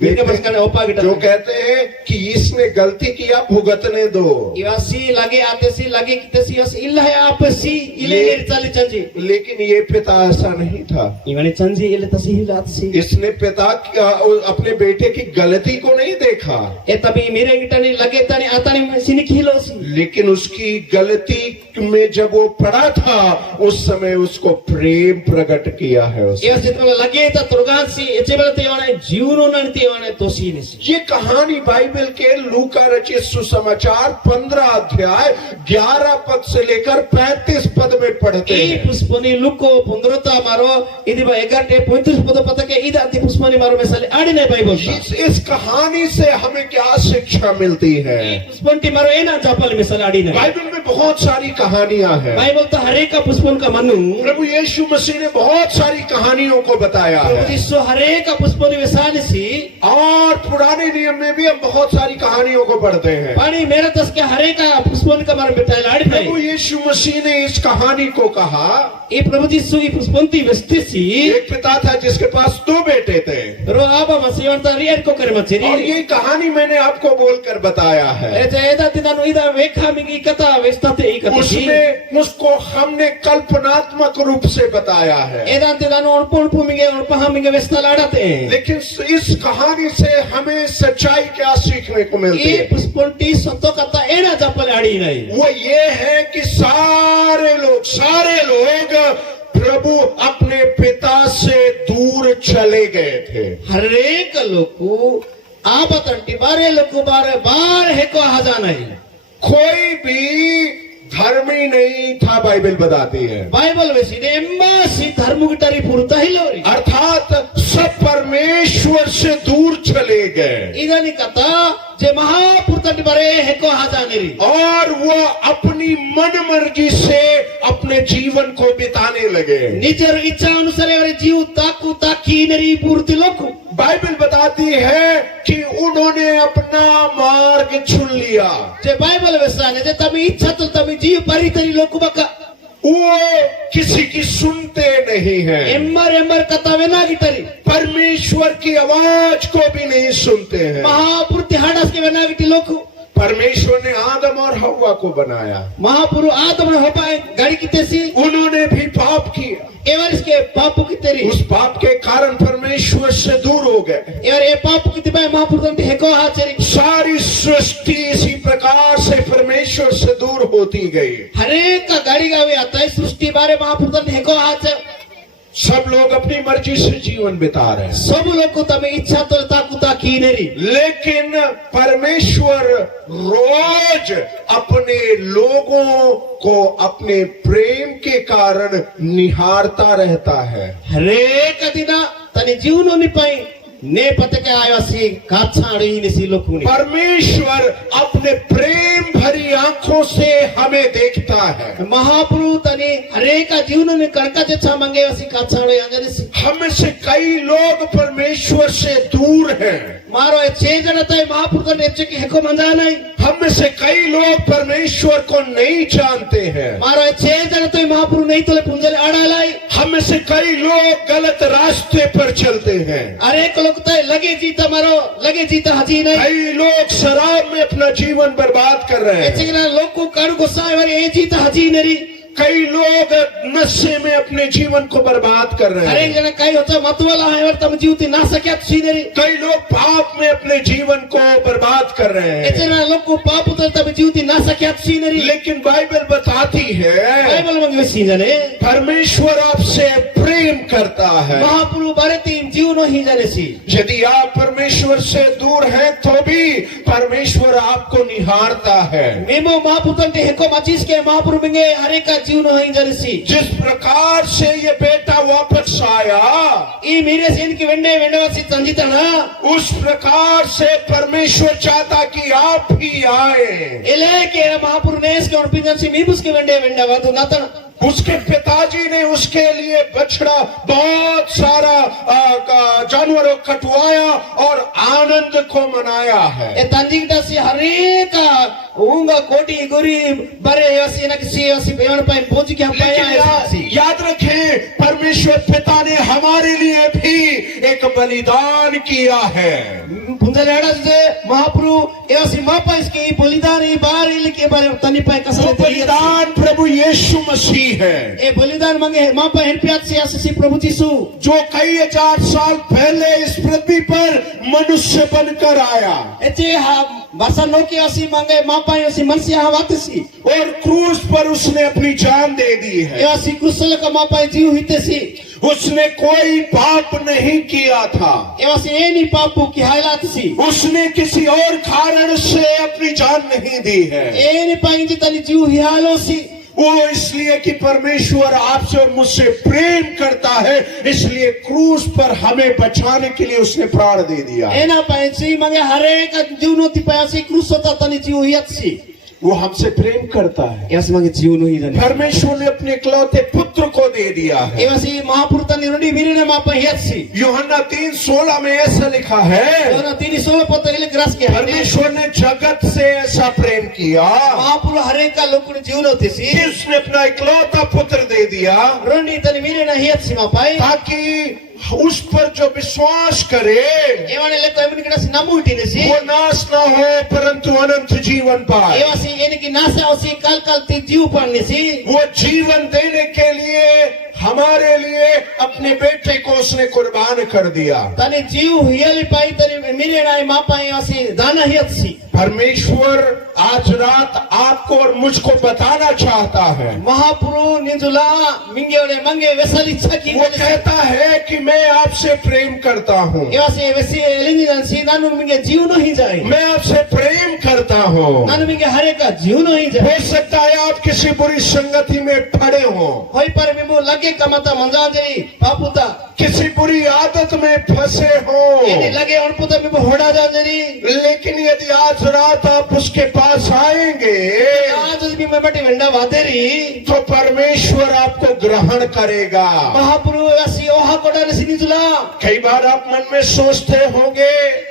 Mereka paskan opa kita. जो कहते हैं कि इसने गलती किया, भुगतने दो। Iwasi lagi ate si lagi kita si as illa hai apa si ile ile tali canji. लेकिन ये पिता ऐसा नहीं था। Iwani canji ile tasi hilat si. इसने पिता अपने बेटे की गलती को नहीं देखा, Tapi mere kita ni lagi tani atani sini kilo si. लेकिन उसकी गलती में जब वो पड़ा था उस समय उसको प्रेम प्रकट किया है उसने। Iwasi tu lagi ta turgan si ece bela ti wana jiuno nanti wana tosi ni si. ये कहानी बाइबल के लूका रचित सुसमाचार 15 अध्याय 11 पद से लेकर 35 पद में पढ़ते I हैं। pusponi luko pondrota maro idi ba 11 35 पद पता के ida ati pusponi maro mesale adi nahi Bible ta. इस कहानी से हमें क्या शिक्षा मिलती है? Pusponti maro ena chapal mesale adi nahi. Bible में बहुत सारी कहानियां हैं। Bible ta हरेक का पुष्पन का मनु प्रभु यीशु मसीह ने बहुत सारी कहानियों को बताया प्रभु है यीशु हरेक का पुष्पन वैसाने सी और पुराने नियम में भी हम बहुत सारी कहानियों को पढ़ते हैं। पानी मेरा तस के हरेक का पुष्पन का मार बेटा लाड़ी प्रभु नहीं यीशु मसीह ने इस कहानी को कहा। ये प्रभु यीशु की पुष्पंती वस्ती सी एक पिता था जिसके पास 2 बेटे थे रो आबा मसीह ता रियर को करे मचेरी और ये कहानी मैंने आपको बोलकर बताया है। ए जेदा तिदानु इदा वेखा मिगी कथा वेस्ताते ई कथा सी उसमें उसको हमने कल्पनात्मक रूप से बताया है, एदा तिदानु अणपण मिगे अणपहा मिगे वेस्ता लाड़ाते लेकिन इस कहानी से हमें सच्चाई क्या सीखने को मिलती ये है? पुष्पंती सत्तो कथा एना चपल आड़ी नहीं वो ये है कि सारे लोग प्रभु अपने पिता से दूर चले गए थे। हरेक लोगो आबतंटी बारे लोगो बारे बार है को हाजा नहीं कोई भी धर्मी नहीं था, बाइबल बताती है। बाइबल वैसी ने एम्बासी धर्म की तारी पुरता ही लोरी अर्थात सब परमेश्वर से दूर चले गए इधर कथा जे महापुरता बारे है को हाजा नहीं और वो अपनी मन मर्जी से अपने जीवन को बिताने लगे। निजर इच्छा अनुसार अरे जीव ताकू ताकी नरी पूर्ति लोग बाइबल बताती है कि उन्होंने अपना मार्ग चुन लिया। जे बाइबल वैसा ने जे तभी इच्छा तो तभी जीव परी तरी लोग बका वो किसी की सुनते नहीं है, एम्बर कथा वेना की तरी परमेश्वर की आवाज को भी नहीं सुनते हैं। महापुरुष हाडस के वेना की लोग परमेश्वर ने आदम और हव्वा को बनाया, महापुरुष आदम हो पाए गाड़ी की तेसी उन्होंने भी पाप किया। एवर इसके पापू की तेरी उस पाप के कारण परमेश्वर से दूर हो गए। एवर ए पापू की तिबाई महापुरुष ने हेको हाचरी सारी सृष्टि इसी प्रकार से परमेश्वर से दूर होती गई। हरेक का गाड़ी गावे आता है सृष्टि बारे महापुरुष ने हेको हाच सब लोग अपनी मर्जी से जीवन बिता रहे हैं, सब लोग को तमे इच्छा तो ताकुता की नेरी लेकिन परमेश्वर रोज अपने लोगों को अपने प्रेम के कारण निहारता रहता है। हरेक दिन तने जीवनो निपाई ने पतके आयोसी काछाड़ी निसी लोकुनी परमेश्वर अपने प्रेम भरी आंखों से हमें देखता है। महाप्रभु तने हरेक जीवनो ने कणका जछा मंगे वसी काछाड़ी अंगनिसी हम से कई लोग परमेश्वर से दूर हैं, मारो छे जण तय महाप्रभु ने चके हेको मंजा नहीं हम से कई लोग परमेश्वर को नहीं जानते हैं, मारो छे जण तय महाप्रभु नहीं तोले पुंजले अड़ालाई हम से कई लोग गलत रास्ते पर चलते हैं, अरे लोग तय लगे जीता मारो लगे जीता हजी नहीं कई लोग शराब में अपना जीवन बर्बाद कर रहे हैं, एचेना लोग को कण गुस्सा है ए जीता हजी नरी कई लोग नशे में अपने जीवन को बर्बाद कर रहे अरे हैं, जन कई होता मतवाला है और तम जीवती ना सके सीनरी कई लोग पाप में अपने जीवन को बर्बाद कर रहे हैं। एचेना लोग को पाप उतर तम जीवती ना सके सीनरी लेकिन बाइबल बताती है बाइबल मंगे सीजने परमेश्वर आपसे प्रेम करता है। महाप्रभु बारती जीवनो ही जाने सी यदि आप परमेश्वर से दूर हैं तो भी परमेश्वर आपको निहारता है। मेमो महापुतन ते हेको मचीस के महाप्रभु मंगे हरे का जीवनो ही जाने सी जिस प्रकार से ये बेटा वापस आया ई मेरे से इनकी वेंडे वेंडवासी संजीता ना उस प्रकार से परमेश्वर चाहता कि आप भी आए। इले के महाप्रभु ने इसके और पिजन से मीबुस के वेंडे वेंडवा तो ना उसके पिताजी ने उसके लिए बछड़ा बहुत सारा जानवरों कटवाया और आनंद को मनाया है। ए तंजीटा सी हरे का ऊंगा कोटी गुरी बरे यसी न किसी यसी बेवन पे पहुंच के पाया है। याद रखें परमेश्वर पिता ने हमारे लिए भी एक बलिदान किया है। पुंजलेड़ा से महाप्रभु यसी मापा इसके बलिदान ई बार इनके बारे तनी पे वो कसर बलिदान प्रभु यीशु मसीह है। ए बलिदान मांगे मापा हिन प्यार से यसी प्रभु यीशु जो कई हजार साल पहले इस पृथ्वी पर मनुष्य बनकर आया एचे वर्षा नो की यसी मांगे मापा यसी मन से वातसी और क्रूस पर उसने अपनी जान दे दी है। यसी कुशल का मापा जीव हिते सी उसने कोई पाप नहीं किया था, यसी ए नी पापू की हालत सी उसने किसी और कारण से अपनी जान नहीं दी है। ए नी पाई तनी जीव हियालो सी वो इसलिए कि परमेश्वर आपसे और मुझसे प्रेम करता है, इसलिए क्रूस पर हमें बचाने के लिए उसने प्राण दे दिया। एना पाई मांगे हरेक जीवनो ती पासी क्रूस होता तनी जीव हियत सी वो हमसे प्रेम करता है। यसी मांगे जीवनो ही जाने परमेश्वर ने अपने इकलौते पुत्र को दे दिया है। एवसी महापुरुष तनी रुडी मिरने मापा हियत सी यूहन्ना 3:16 में ऐसा लिखा है, और 3:16 पद के ग्रास के परमेश्वर ने जगत से ऐसा प्रेम किया महापुरुष हरेक का लोग जीवनो ती सी कि उसने अपना इकलौता पुत्र दे दिया रुडी तनी मिरने हियत सी मापाई ताकि उस पर जो विश्वास करे एवाने ले तो एमनी गिडस नमुटी ने सी वो नाश न हो परंतु अनंत जीवन पाए। एवसी एने की नासा ओसी काल काल ती जीव पाने सी वो जीवन देने के लिए हमारे लिए अपने बेटे को उसने कुर्बान कर दिया। तनी जीव हियली पाई तनी मिरे नाई मापाई एवसी दाना हियत सी परमेश्वर आज रात आपको और मुझको बताना चाहता है, महापुरु निजुला मिंगेवडे मंगे वेसली छकी वो कहता है कि मैं आपसे प्रेम करता हूँ, एवसी वेसी एलिंजन सी नानु मिंगे जीव नो ही जाए मैं आपसे प्रेम करता हूँ। नानु मिंगे हरे का जीव नो ही जाए। हो सकता है आप किसी बुरी संगति में पड़े हो, होई पर मिमो लगे कमता मंजा जई पापुता किसी बुरी आदत में फंसे एने हो, लगे और पुता मिमो होड़ा जा जरी लेकिन यदि आज रात आप उसके पास आएंगे आज भी मैं बटी वेंडा वादेरी तो परमेश्वर आपको ग्रहण करेगा। महापुरु ऐसी ओहा कोडा ने निजुला कई बार आप मन में सोचते होंगे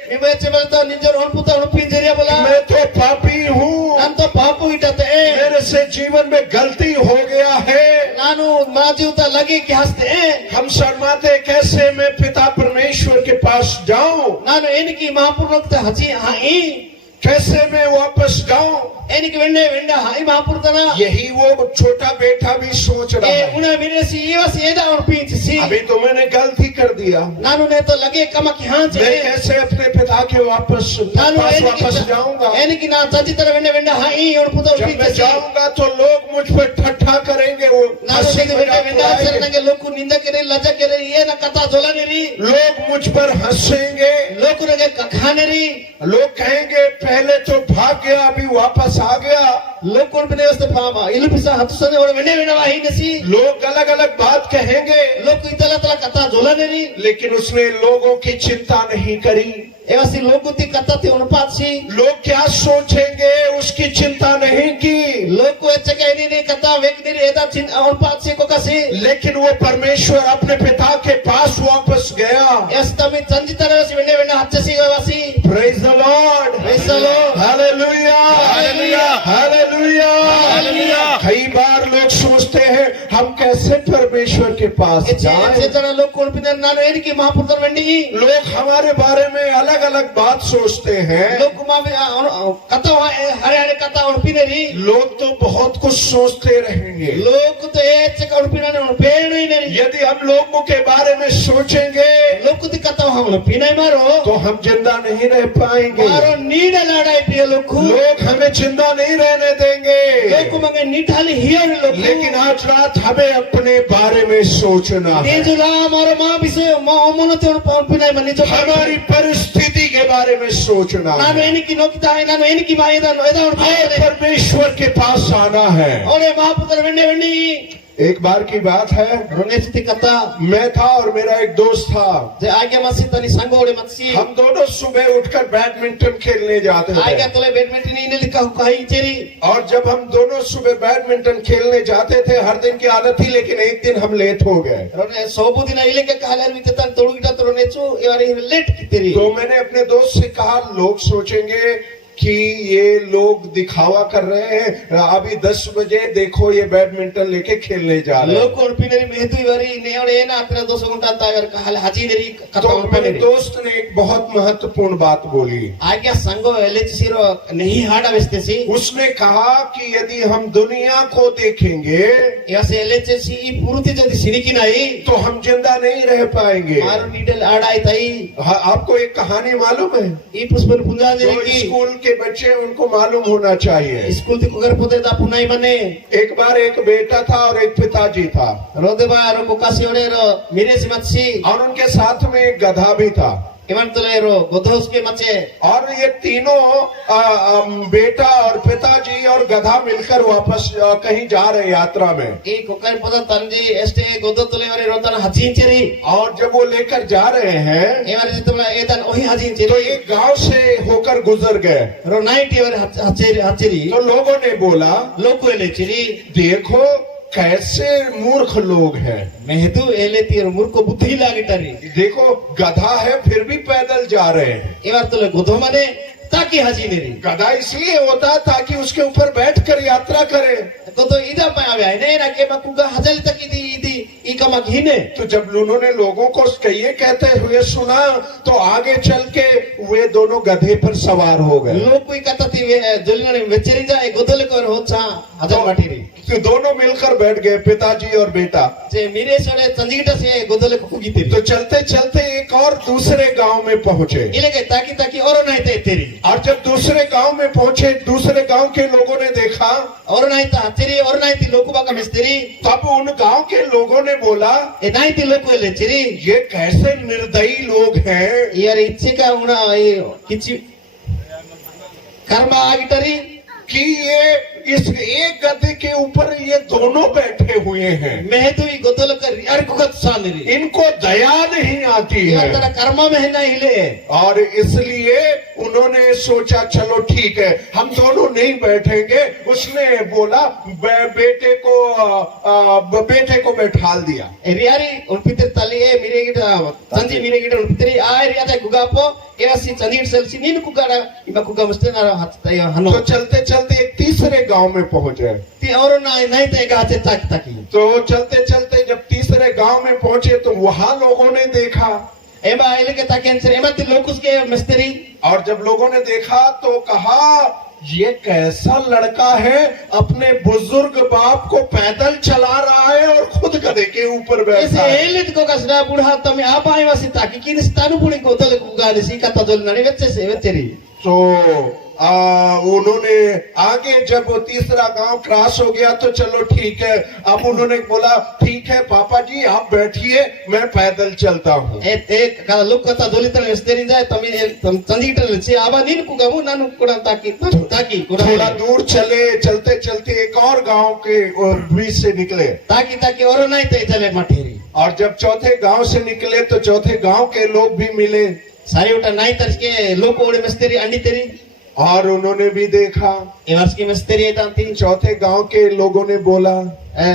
मिमो एचे बोलता निजर और पुता और पिंजरिया बोला मैं तो पापी हूँ, नान तो पापु इटाते मेरे से जीवन में गलती हो गया है, नानु माजीवता लगे कि हंसते हम शर्माते कैसे मैं पिता परमेश्वर के पास जाऊं। नानु इनकी महापुरुष हजी हाई कैसे मैं वापस जाऊं? enik wende wenda hai mahapurtana यही वो छोटा बेटा भी सोच रहा e है। una miresi iwas eda or pinchisi अभी तो मैंने गलती कर दिया, nanu ne to lage kama ki han मैं che कैसे अपने पिता के पास वापस जाऊंगा? enik na chachitara wende wenda hai or puto जब मैं pinchisi जाऊंगा तो लोग मुझ पर ठट्ठा करेंगे, वो nanu हंसी ne मजाक wenda wenda उड़ाएंगे। sarnage loku ninda kere laja kere ye na kata jola neri लोग मुझ पर हंसेंगे, loku rage kakhaneri लोग कहेंगे पहले तो भाग गया अभी वापस आ गया। लोग कौन बने उसने फामा इलु पिसा हतुसने और वेंडे वेंडा वाही नसी लोग अलग अलग बात कहेंगे, लोग को इतला तला कथा जोला नेरी लेकिन उसने लोगों की चिंता नहीं करी। एवासी लोग को ती कथा ती उनपात सी लोग क्या सोचेंगे उसकी चिंता नहीं की, लोग को अच्छा कहनी नहीं कथा वेक नहीं एदा चिन उनपात सी को कसी लेकिन वो परमेश्वर अपने पिता के पास वापस गया। एस तमी चंजिता रसी वेंडे वेंडा हच्चसी एवासी praise the Lord, praise the Lord hallelujah, hallelujah, hallelujah, hallelujah. कई बार लोग सोचते हैं हम कैसे परमेश्वर के पास जाएं। चेतना लोग कौन पिना नानो एनी की महापुरुष वेंडी लोग हमारे बारे में अलग अलग बात सोचते हैं। लोग को मां कथा हरे हरे कथा उन पिनेरी लोग तो बहुत कुछ सोचते रहेंगे। लोग को तो एच का उन पिना ने उन पेड़ नहीं नेरी यदि हम लोगों के बारे में सोचेंगे लोग को ती कथा हम लोग पिनाई मारो तो हम जिंदा नहीं रह पाएंगे। मारो नीड लाड़ाई प्रिय लोग को लोग हमें जिंदा नहीं रहने देंगे। लोग को मंगे नीठाली हियर लोग लेकिन आज रात हमें अपने बारे में सोचना है। तेजुला मारो मां विषय मां अमनते उन पिनाई मनी जो हमारी परिस्थिति के बारे में सोचना है। नानो एनी की नोकिता है नानो एनी की मायदा नोएदा उन और परमेश्वर के पास आना है। ओरे महापुत्र वेंडे वेंडी एक बार की बात है, रोनेस्ती कथा मैं था और मेरा एक दोस्त था। जे आगे मसी तनी संग ओरे मसी हम दोनों सुबह उठकर बैडमिंटन खेलने जाते आगे थे। तले बैडमिंटन इने लिखा हुआ कहीं चेरी और जब हम दोनों सुबह बैडमिंटन खेलने जाते थे, हर दिन की आदत थी, लेकिन एक दिन हम लेट हो गए। रोने सोबु दिन इले के कहले भी तन तोड़गिटा तो रोनेचू एवारी लेट की तेरी तो मैंने अपने दोस्त से कहा लोग सोचेंगे कि ये लोग दिखावा कर रहे हैं, अभी 10 बजे देखो ये बैडमिंटन लेके खेलने जा रहे हैं। लोग कोन पिनेरी मेहतु इवारी ने और ए ना तेरा 200 घंटा तागर कहले हाजी देरी कथा तो उन मेरे पिनेरी दोस्त ने एक बहुत महत्वपूर्ण बात बोली। आगे संगो एलेच सिरो नहीं हाड़ा वेस्तेसी उसने कहा कि यदि हम दुनिया को देखेंगे एवसे एलेच सी पूर्ति जदी सिरिकी नाही तो हम जिंदा नहीं रह पाएंगे। मारो नीडल आड़ाई तई हाँ, आपको एक कहानी मालूम है? ई पुष्पन पुंजा जो देरी स्कूल के बच्चे उनको मालूम होना चाहिए। स्कूल ती कुगर पोते दा पुनाई मने एक बार एक बेटा था और एक पिताजी था, रोदे बा रो कोकासी ओरे रो मिरे सिमतसी और उनके साथ में एक गधा भी था। इवन तले रो गोधोस के मचे और ये तीनों बेटा और पिताजी और गधा मिलकर वापस कहीं जा रहे यात्रा में। ई कोकर पदा तंजी एस्टे गोदो तले ओरे रोतन हजीन चेरी और जब वो लेकर जा रहे हैं एवारे जितला एतन ओही हजीन तो चेरी एक गांव से होकर गुजर गए। रो 90 ओरे हचेरी हचेरी तो लोगों ने बोला लोको एले चेरी देखो कैसे मूर्ख लोग हैं, मेहतु एले तीर मूर्ख बुद्धि लागिटारी देखो गधा है फिर भी पैदल जा रहे हैं। एवार तले गोधो मने ताकि हजीनेरी गधा इसलिए होता ताकि उसके ऊपर बैठकर यात्रा करे। तो इदा पावे ने ना के बकुगा हजल तक इदी इदी ई कमा घिने तो जब उन्होंने लोगों को ये कहते हुए सुना तो आगे चल के वे दोनों गधे पर सवार हो गए। लोग कोई कथा थी जलने वेचरी जाए गोदल कर होचा हजल बाटीरी तो दोनों मिलकर बैठ गए, पिताजी और बेटा। जे मेरे सड़े चंदीटा से गोदल को कुगीती तो चलते चलते एक और दूसरे गांव में पहुंचे। इले के ताकि ताकि और नहीं ते तेरी और जब दूसरे गांव में पहुंचे, दूसरे गांव के लोगों ने देखा और नहीं ता तेरी और नहीं थी लोको बाका मिस्त्री तब उन गांव के लोगों ने बोला ए नहीं थी लोको ले चिरी ये कैसे निर्दयी लोग हैं, यार इच्छे का उना ये किछि कर्म आगिटरी कि ये इस एक गधे के ऊपर ये दोनों बैठे हुए हैं। मैं तो ये गोदल कर यार कुगत सानरी इनको दया नहीं आती यार है तेरा कर्म में ना हिले और इसलिए उन्होंने सोचा चलो ठीक है हम दोनों नहीं बैठेंगे। उसने बोला बेटे को बैठाल दिया। रियारी उन पितर तली ए मेरे गिटा संजी मेरे गिटा उन पितरी आ रिया ते गुगापो केसी चंदीट सेल्सी नीन कुगाड़ा इबा कुगा मस्ते ना हाथ तय हनो तो चलते चलते एक तीसरे गांव में पहुंचे। ती और ना नहीं ते गाते तक तकी तो चलते चलते जब तीसरे गांव में पहुंचे तो वहां लोगों ने देखा एबा इले के ताके अंसर एमा ती लोकुस के मिस्त्री और जब लोगों ने देखा तो कहा ये कैसा लड़का है, अपने बुजुर्ग बाप को पैदल चला रहा है और खुद गधे के ऊपर Ese बैठा है। elit ko kasna buढ़ा तमे apa ai wasi taki kini stanu puning ko tole ku ga desi kata jol nani vetteri. तो उन्होंने आगे जब वो तीसरा गांव क्रॉस हो गया तो चलो ठीक है, अब उन्होंने बोला ठीक है पापा जी आप बैठिए मैं पैदल चलता हूँ। एक kala luk kata joli tale vesteri jay tami chanji tale se aba nin ku gamu nanu kudan taki थोड़ा दूर चलते चलते एक और गांव के बीच से निकले taki oro nai te tale materi. और जब चौथे गांव से निकले तो चौथे गांव के लोग भी मिले Sari uta nai tarske loko ode mesteri andi teri. और उन्होंने भी देखा। E varski mesteri ai tanti. चौथे गांव के लोगों ने बोला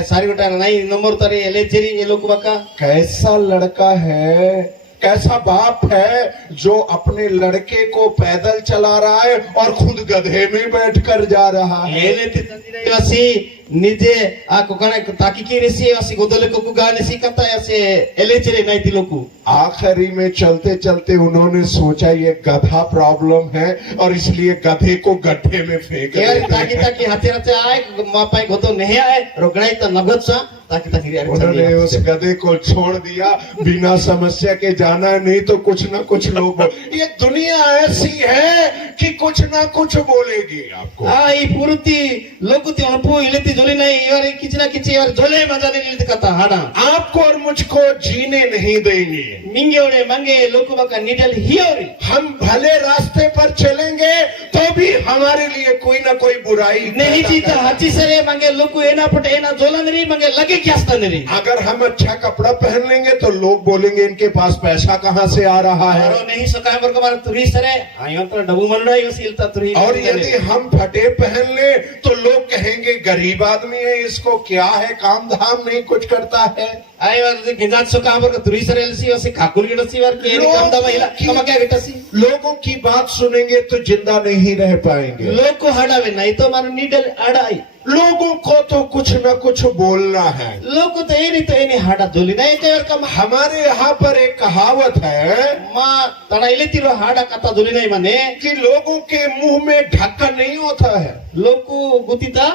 Sari uta nai nomor tare elecheri e loku baka. कैसा लड़का है, कैसा बाप है जो अपने लड़के को पैदल चला रहा है और खुद गधे में बैठकर जा रहा है। Eleti tanti wasi nije a kokana taki ki resi wasi godole ko ga nesi kata ya se elechere nai ti loku. आखिरी में चलते चलते उन्होंने सोचा ये गधा प्रॉब्लम है और इसलिए गधे को गड्ढे में फेंक Kaya देते taki हैं। taki hati ai mapai goto nehe ai rognai ta nagot sa taki ri उन्होंने उस गधे को छोड़ दिया बिना समस्या के। जाना नहीं तो कुछ ना कुछ लोग ये दुनिया ऐसी है कि कुछ ना कुछ बोलेगी आपको। I puruti lokuti onpu ileti joli nai iwari kichna kichi iwari jole majane ileti kata hana. आपको और मुझको जीने नहीं देंगे। Minge ore mange loku baka nidal hiori. हम भले रास्ते पर चलेंगे तो भी हमारे लिए कोई ना कोई बुराई Nehi पैदा jita करेगा। hachi sare mange loku ena put ena jola neri mange lage kyasta neri. अगर हम अच्छा कपड़ा पहन लेंगे तो लोग बोलेंगे इनके पास पैसा कहाँ से आ रहा है। Aro nehi sokai bar kamar turi sare ayon to dabu manrai yosilta turi. और यदि हम फटे पहन ले तो लोग कहेंगे गरीब आदमी है, इसको क्या है काम धाम नहीं कुछ करता है। Ayo ginjat sokai bar turi sare elsi yosi kakul gidasi war ke ni kam da mahila kama kya gitasi. लोगों की बात सुनेंगे तो जिंदा नहीं रह पाएंगे। Loku hadave nai to manu nidal adai. लोगों को तो कुछ न कुछ बोलना है। Loku to eni hada joli nai te war kam हमारे यहाँ पर एक कहावत है ma tara ileti ro hada kata joli nai mane कि लोगों के मुंह में ढक्कन नहीं होता है। loku gutita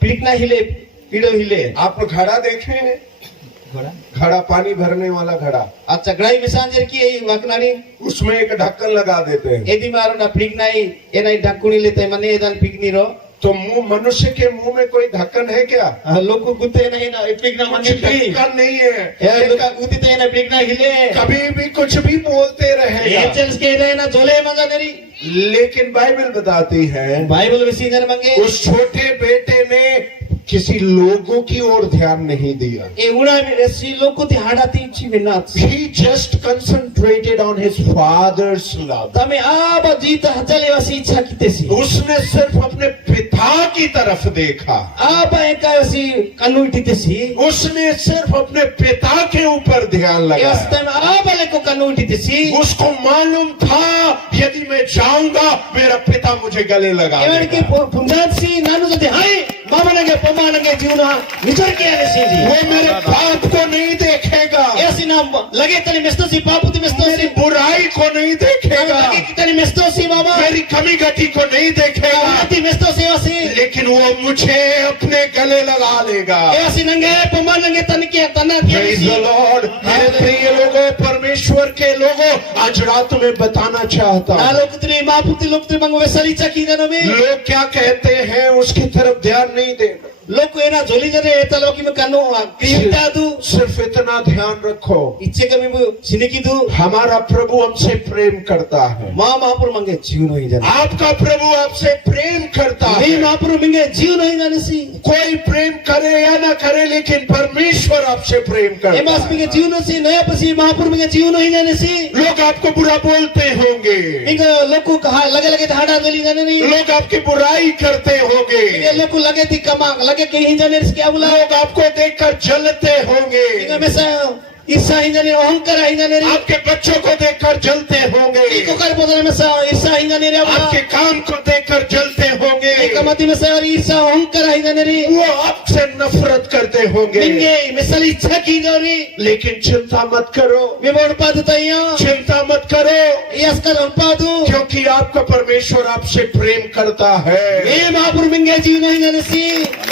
pikna hile pido hile. आप घड़ा देखे हैं? घड़ा पानी भरने वाला घड़ा, Acha grai mesanger ki ei waknani उसमें एक ढक्कन लगा देते हैं। edi maru na piknai enai dakuni lete mane edan pikni ro. तो मुंह मनुष्य के मुंह में कोई ढक्कन है क्या? Loku gute nahi na pikna कुछ mane kai. ढक्कन नहीं है। Ya loku gutita ena pikna hile. कभी भी कुछ भी बोलते रहेगा। Angels ke ena na jole maganeri. लेकिन बाइबल बताती है Bible mesinjar mange उस छोटे बेटे ने किसी लोगों की ओर ध्यान नहीं दिया। e una resi loku ti hada ti chivinat. He just concentrated on his father's love. Tame aba jita hajale wasi ichha kitesi. उसने सिर्फ अपने पिता की तरफ देखा। Aba eka wasi kanu ititesi. उसने सिर्फ अपने पिता के ऊपर ध्यान E wasi लगाया। tame aba leko kanu ititesi. उसको मालूम था यदि मैं जाऊंगा मेरा पिता मुझे गले लगा Ewariki देगा। pundatsi nanu jati hai mama nange poma nange jivna nijar ke resiji. वो मेरे बाप को नहीं देखेगा, Esi na lage tani mestosi paputi मेरी mestosi. बुराई को नहीं देखेगा, Lage kitani mestosi mama. मेरी कमी घटी को नहीं देखेगा, Ati mestosi wasi. लेकिन वो मुझे अपने गले लगा लेगा। Esi nange poma nange tani kia tana Praise the kia. Lord। मेरे प्रिय लोगों, परमेश्वर के लोगों, आज रात में बताना चाहता Na हूँ, lokutri maputi lokutri mangu vesali chaki jano me. लोग क्या कहते हैं उसकी तरफ ध्यान नहीं देना। Loku ena joli jane eta loki me kanu kriyita du. सिर्फ इतना ध्यान रखो, Ichhe kami mu siniki du. हमारा प्रभु हमसे प्रेम करता है। Ma mahapur mange jiv no hi jane. आपका प्रभु आपसे प्रेम करता Ni है। mahapur mange jiv no hi jane si. कोई प्रेम करे या ना करे, लेकिन परमेश्वर आपसे प्रेम करता Emas है। mange jiv no si naya pasi mahapur mange jiv no hi jane si. लोग आपको बुरा बोलते होंगे, Inga loku kaha lage thada joli jane ni. लोग आपकी बुराई करते होंगे, Inga loku lage ti kama lage ke hi jane ris kya bula. लोग आपको देखकर जलते होंगे, Inga mesa irsa hi jane ahankar hi jane ri. आपके बच्चों को देखकर जलते होंगे, Iko kar bodane mesa irsa hi jane ri abla. आपके काम को देखकर जलते होंगे, Ikamati mesa irsa ahankar hi jane ri. वो आपसे नफरत करते होंगे। Ninge misal ichha ki jori. लेकिन चिंता मत करो, Vibod padutaya. चिंता मत करो, Iyaskan unpadu. क्योंकि आपका परमेश्वर आपसे प्रेम करता है। Me Mahapuru minge जीवन ही जानसी.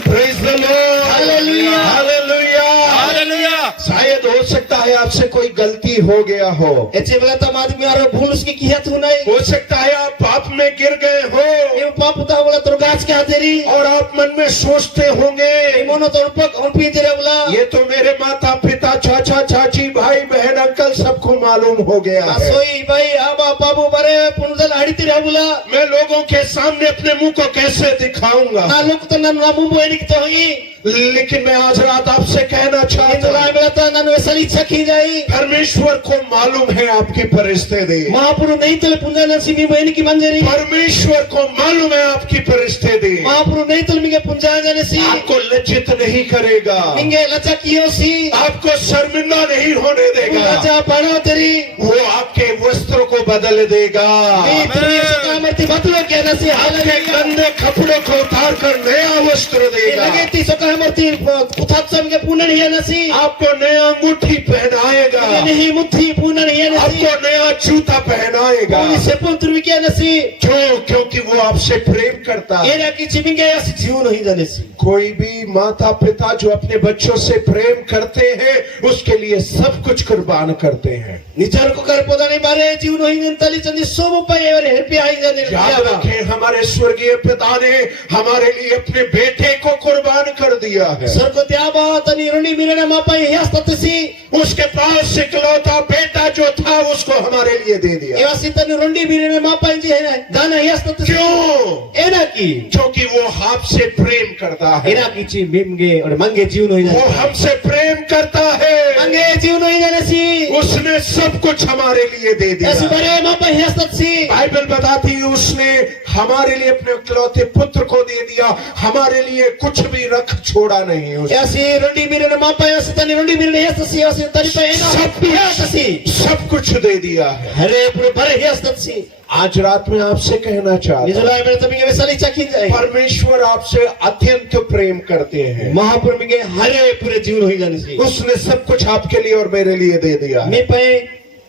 Praise the Lord. Hallelujah. Hallelujah. Hallelujah. शायद हो सकता है आपसे कोई गलती हो गया हो, ऐसे बोला तो आदमी आरो भूल उसकी किया तू नहीं. हो सकता है आप पाप में गिर गए हो ये पाप उता बोला तो गाछ के हाथेरी. और आप मन में सोचते होंगे, मोनो तो उनपी तेरे बोला. ये तो मेरे माता पिता चाचा चाची भाई बहन अंकल सबको मालूम हो गया है। सोई भाई आबा बाबू बरे पुनजल हाड़ी तेरे बोला. मैं लोगों के सामने अपने मुंह को कैसे दिखाऊंगा? ना लोग तो ना मुंह बोए निकतो ही. लेकिन मैं आज रात आपसे कहना चाहता इंदुला हूं, बोला तो ना वैसा इच्छा की जाई. परमेश्वर को मालूम है आपकी परिस्थिति, महापुरु नहीं तो पुंजा नसीबी बहन की मंजरी. परमेश्वर को मालूम है आपकी परिस्थिति, महापुरु नहीं तो मिगे पुंजा जानसी. आपको लज्जित नहीं करेगा, मिगे लचा कियो सी. आपको शर्मिंदा नहीं होने देगा, लचा पड़ो तेरी. वो आपके वस्त्रों को बदल देगा, ये तेरी सकामती बदलो क्या नसी आपके हालेलुया. गंदे कपड़ों को उतार कर नया वस्त्र ये देगा, लगे ती सकामती उठात्सम के पुनर ही नसी. आपको नया अंगूठी पहनाएगा, नहीं मुट्ठी पुनर ही नसी. आपको नया जूता पहनाएगा, कोई से पुत्र भी क्या नसी. क्यों? क्योंकि वो आपसे प्रेम करता है। एरा की चिमिंगे ऐसी जीव नहीं जानसी. कोई भी माता पिता जो अपने बच्चों से प्रेम करते हैं उसके लिए सब कुछ कुर्बान करते हैं। निचार को कर पोदा नहीं बारे जीव नहीं जनताली चंदी सब उपाय और हेरपी आई जाने. याद रखें, हमारे स्वर्गीय पिता ने हमारे लिए अपने बेटे को कुर्बान कर दिया है। सर को त्याबा तनी रुनी मिरने मापा ही हस्ततसी. उसके पास इकलौता बेटा जो था उसको हमारे लिए दे दिया। एवा सितनी रुंडी मिरने मापा जी है ना दाना ही हस्ततसी. क्यों? एना की क्योंकि वो आपसे प्रेम करता है, एना की ची बिमगे और मंगे जीव नहीं वो जाने. हमसे प्रेम करता है, मंगे जीव नहीं जानसी. उसने सब कुछ हमारे लिए दे ऐसी दिया। बरे मापा ही हस्ततसी. बाइबल बताती है उसने हमारे लिए अपने इकलौते पुत्र को दे दिया, हमारे लिए कुछ भी रख छोड़ा नहीं उसने। ऐसी रुंडी मिरने मापा ऐसी तनी रुंडी मिरने हस्ततसी. ऐसी तनी पे एना सब भी हस्ततसी. सब कुछ दे दिया है। हरे पूरे भरे ही हस्ततसी. आज रात में आपसे कहना चाहता निजुला मेरे तमिगे वैसा चकी जाए. हूं, परमेश्वर आपसे अत्यंत प्रेम करते हैं। महापुर मिगे हरे पूरे जीव नहीं जानसी. उसने सब कुछ आपके लिए और मेरे लिए दे दिया है। मी पे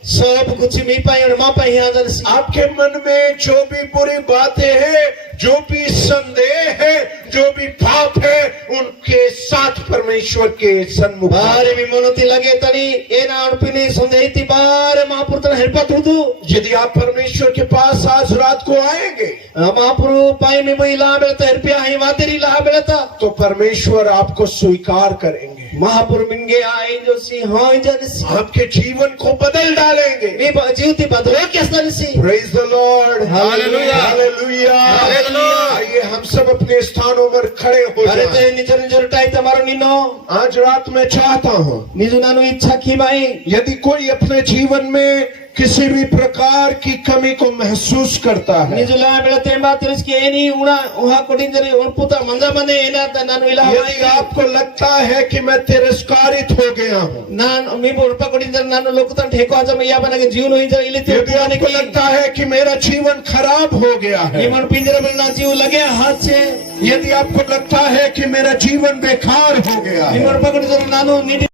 सब कुछ मी पाई और मां पाई यहाँ जानसी. आपके मन में जो भी बुरी बातें हैं, जो भी संदेह है, जो भी पाप है, उनके साथ परमेश्वर के सन्मुख बारे मी मनोती लगे तनी एना अणपिनी संदेहिती बारे महापुर तन हेल्पत हुदु. यदि आप परमेश्वर के पास आज रात को आएंगे महापुरु पाई में मई ला बेलता हेल्पिया ही वातेरी ला बेलता. तो परमेश्वर आपको स्वीकार करेंगे, महापुर मिंगे आए जो सी हाँ जानसी. आपके जीवन को बदल डालेंगे। मी जीवती बदलो क्या जानसी. Praise the Lord, hallelujah. Hallelujah. Hallelujah. आइए हम सब अपने स्थानों पर खड़े हो अरे जाएं। ते निजर निजर टाई तमारो निनो. आज रात मैं चाहता हूँ, निजु नानु इच्छा की माई. यदि कोई अपने जीवन में किसी भी प्रकार की कमी को महसूस करता है, निजुला बेलते बात इसकी एनी उड़ा उहा कोटिन जरे उन पुता मंजा मने एना त नानु इला यदि आपको लगता है कि मैं तिरस्कारित हो गया हूँ, नान मी बोलपा कोटिन जरे नानु लोकतन ठेको आज मैं या बना के जीव नहीं जरे इले ते यदि आपको लगता है कि मेरा जीवन खराब हो गया है, निमन पिंजरे में ना जीव लगे हाथ से. यदि आपको लगता है कि मेरा जीवन बेकार हो गया है, निमन पकड़ जरे नानु नीति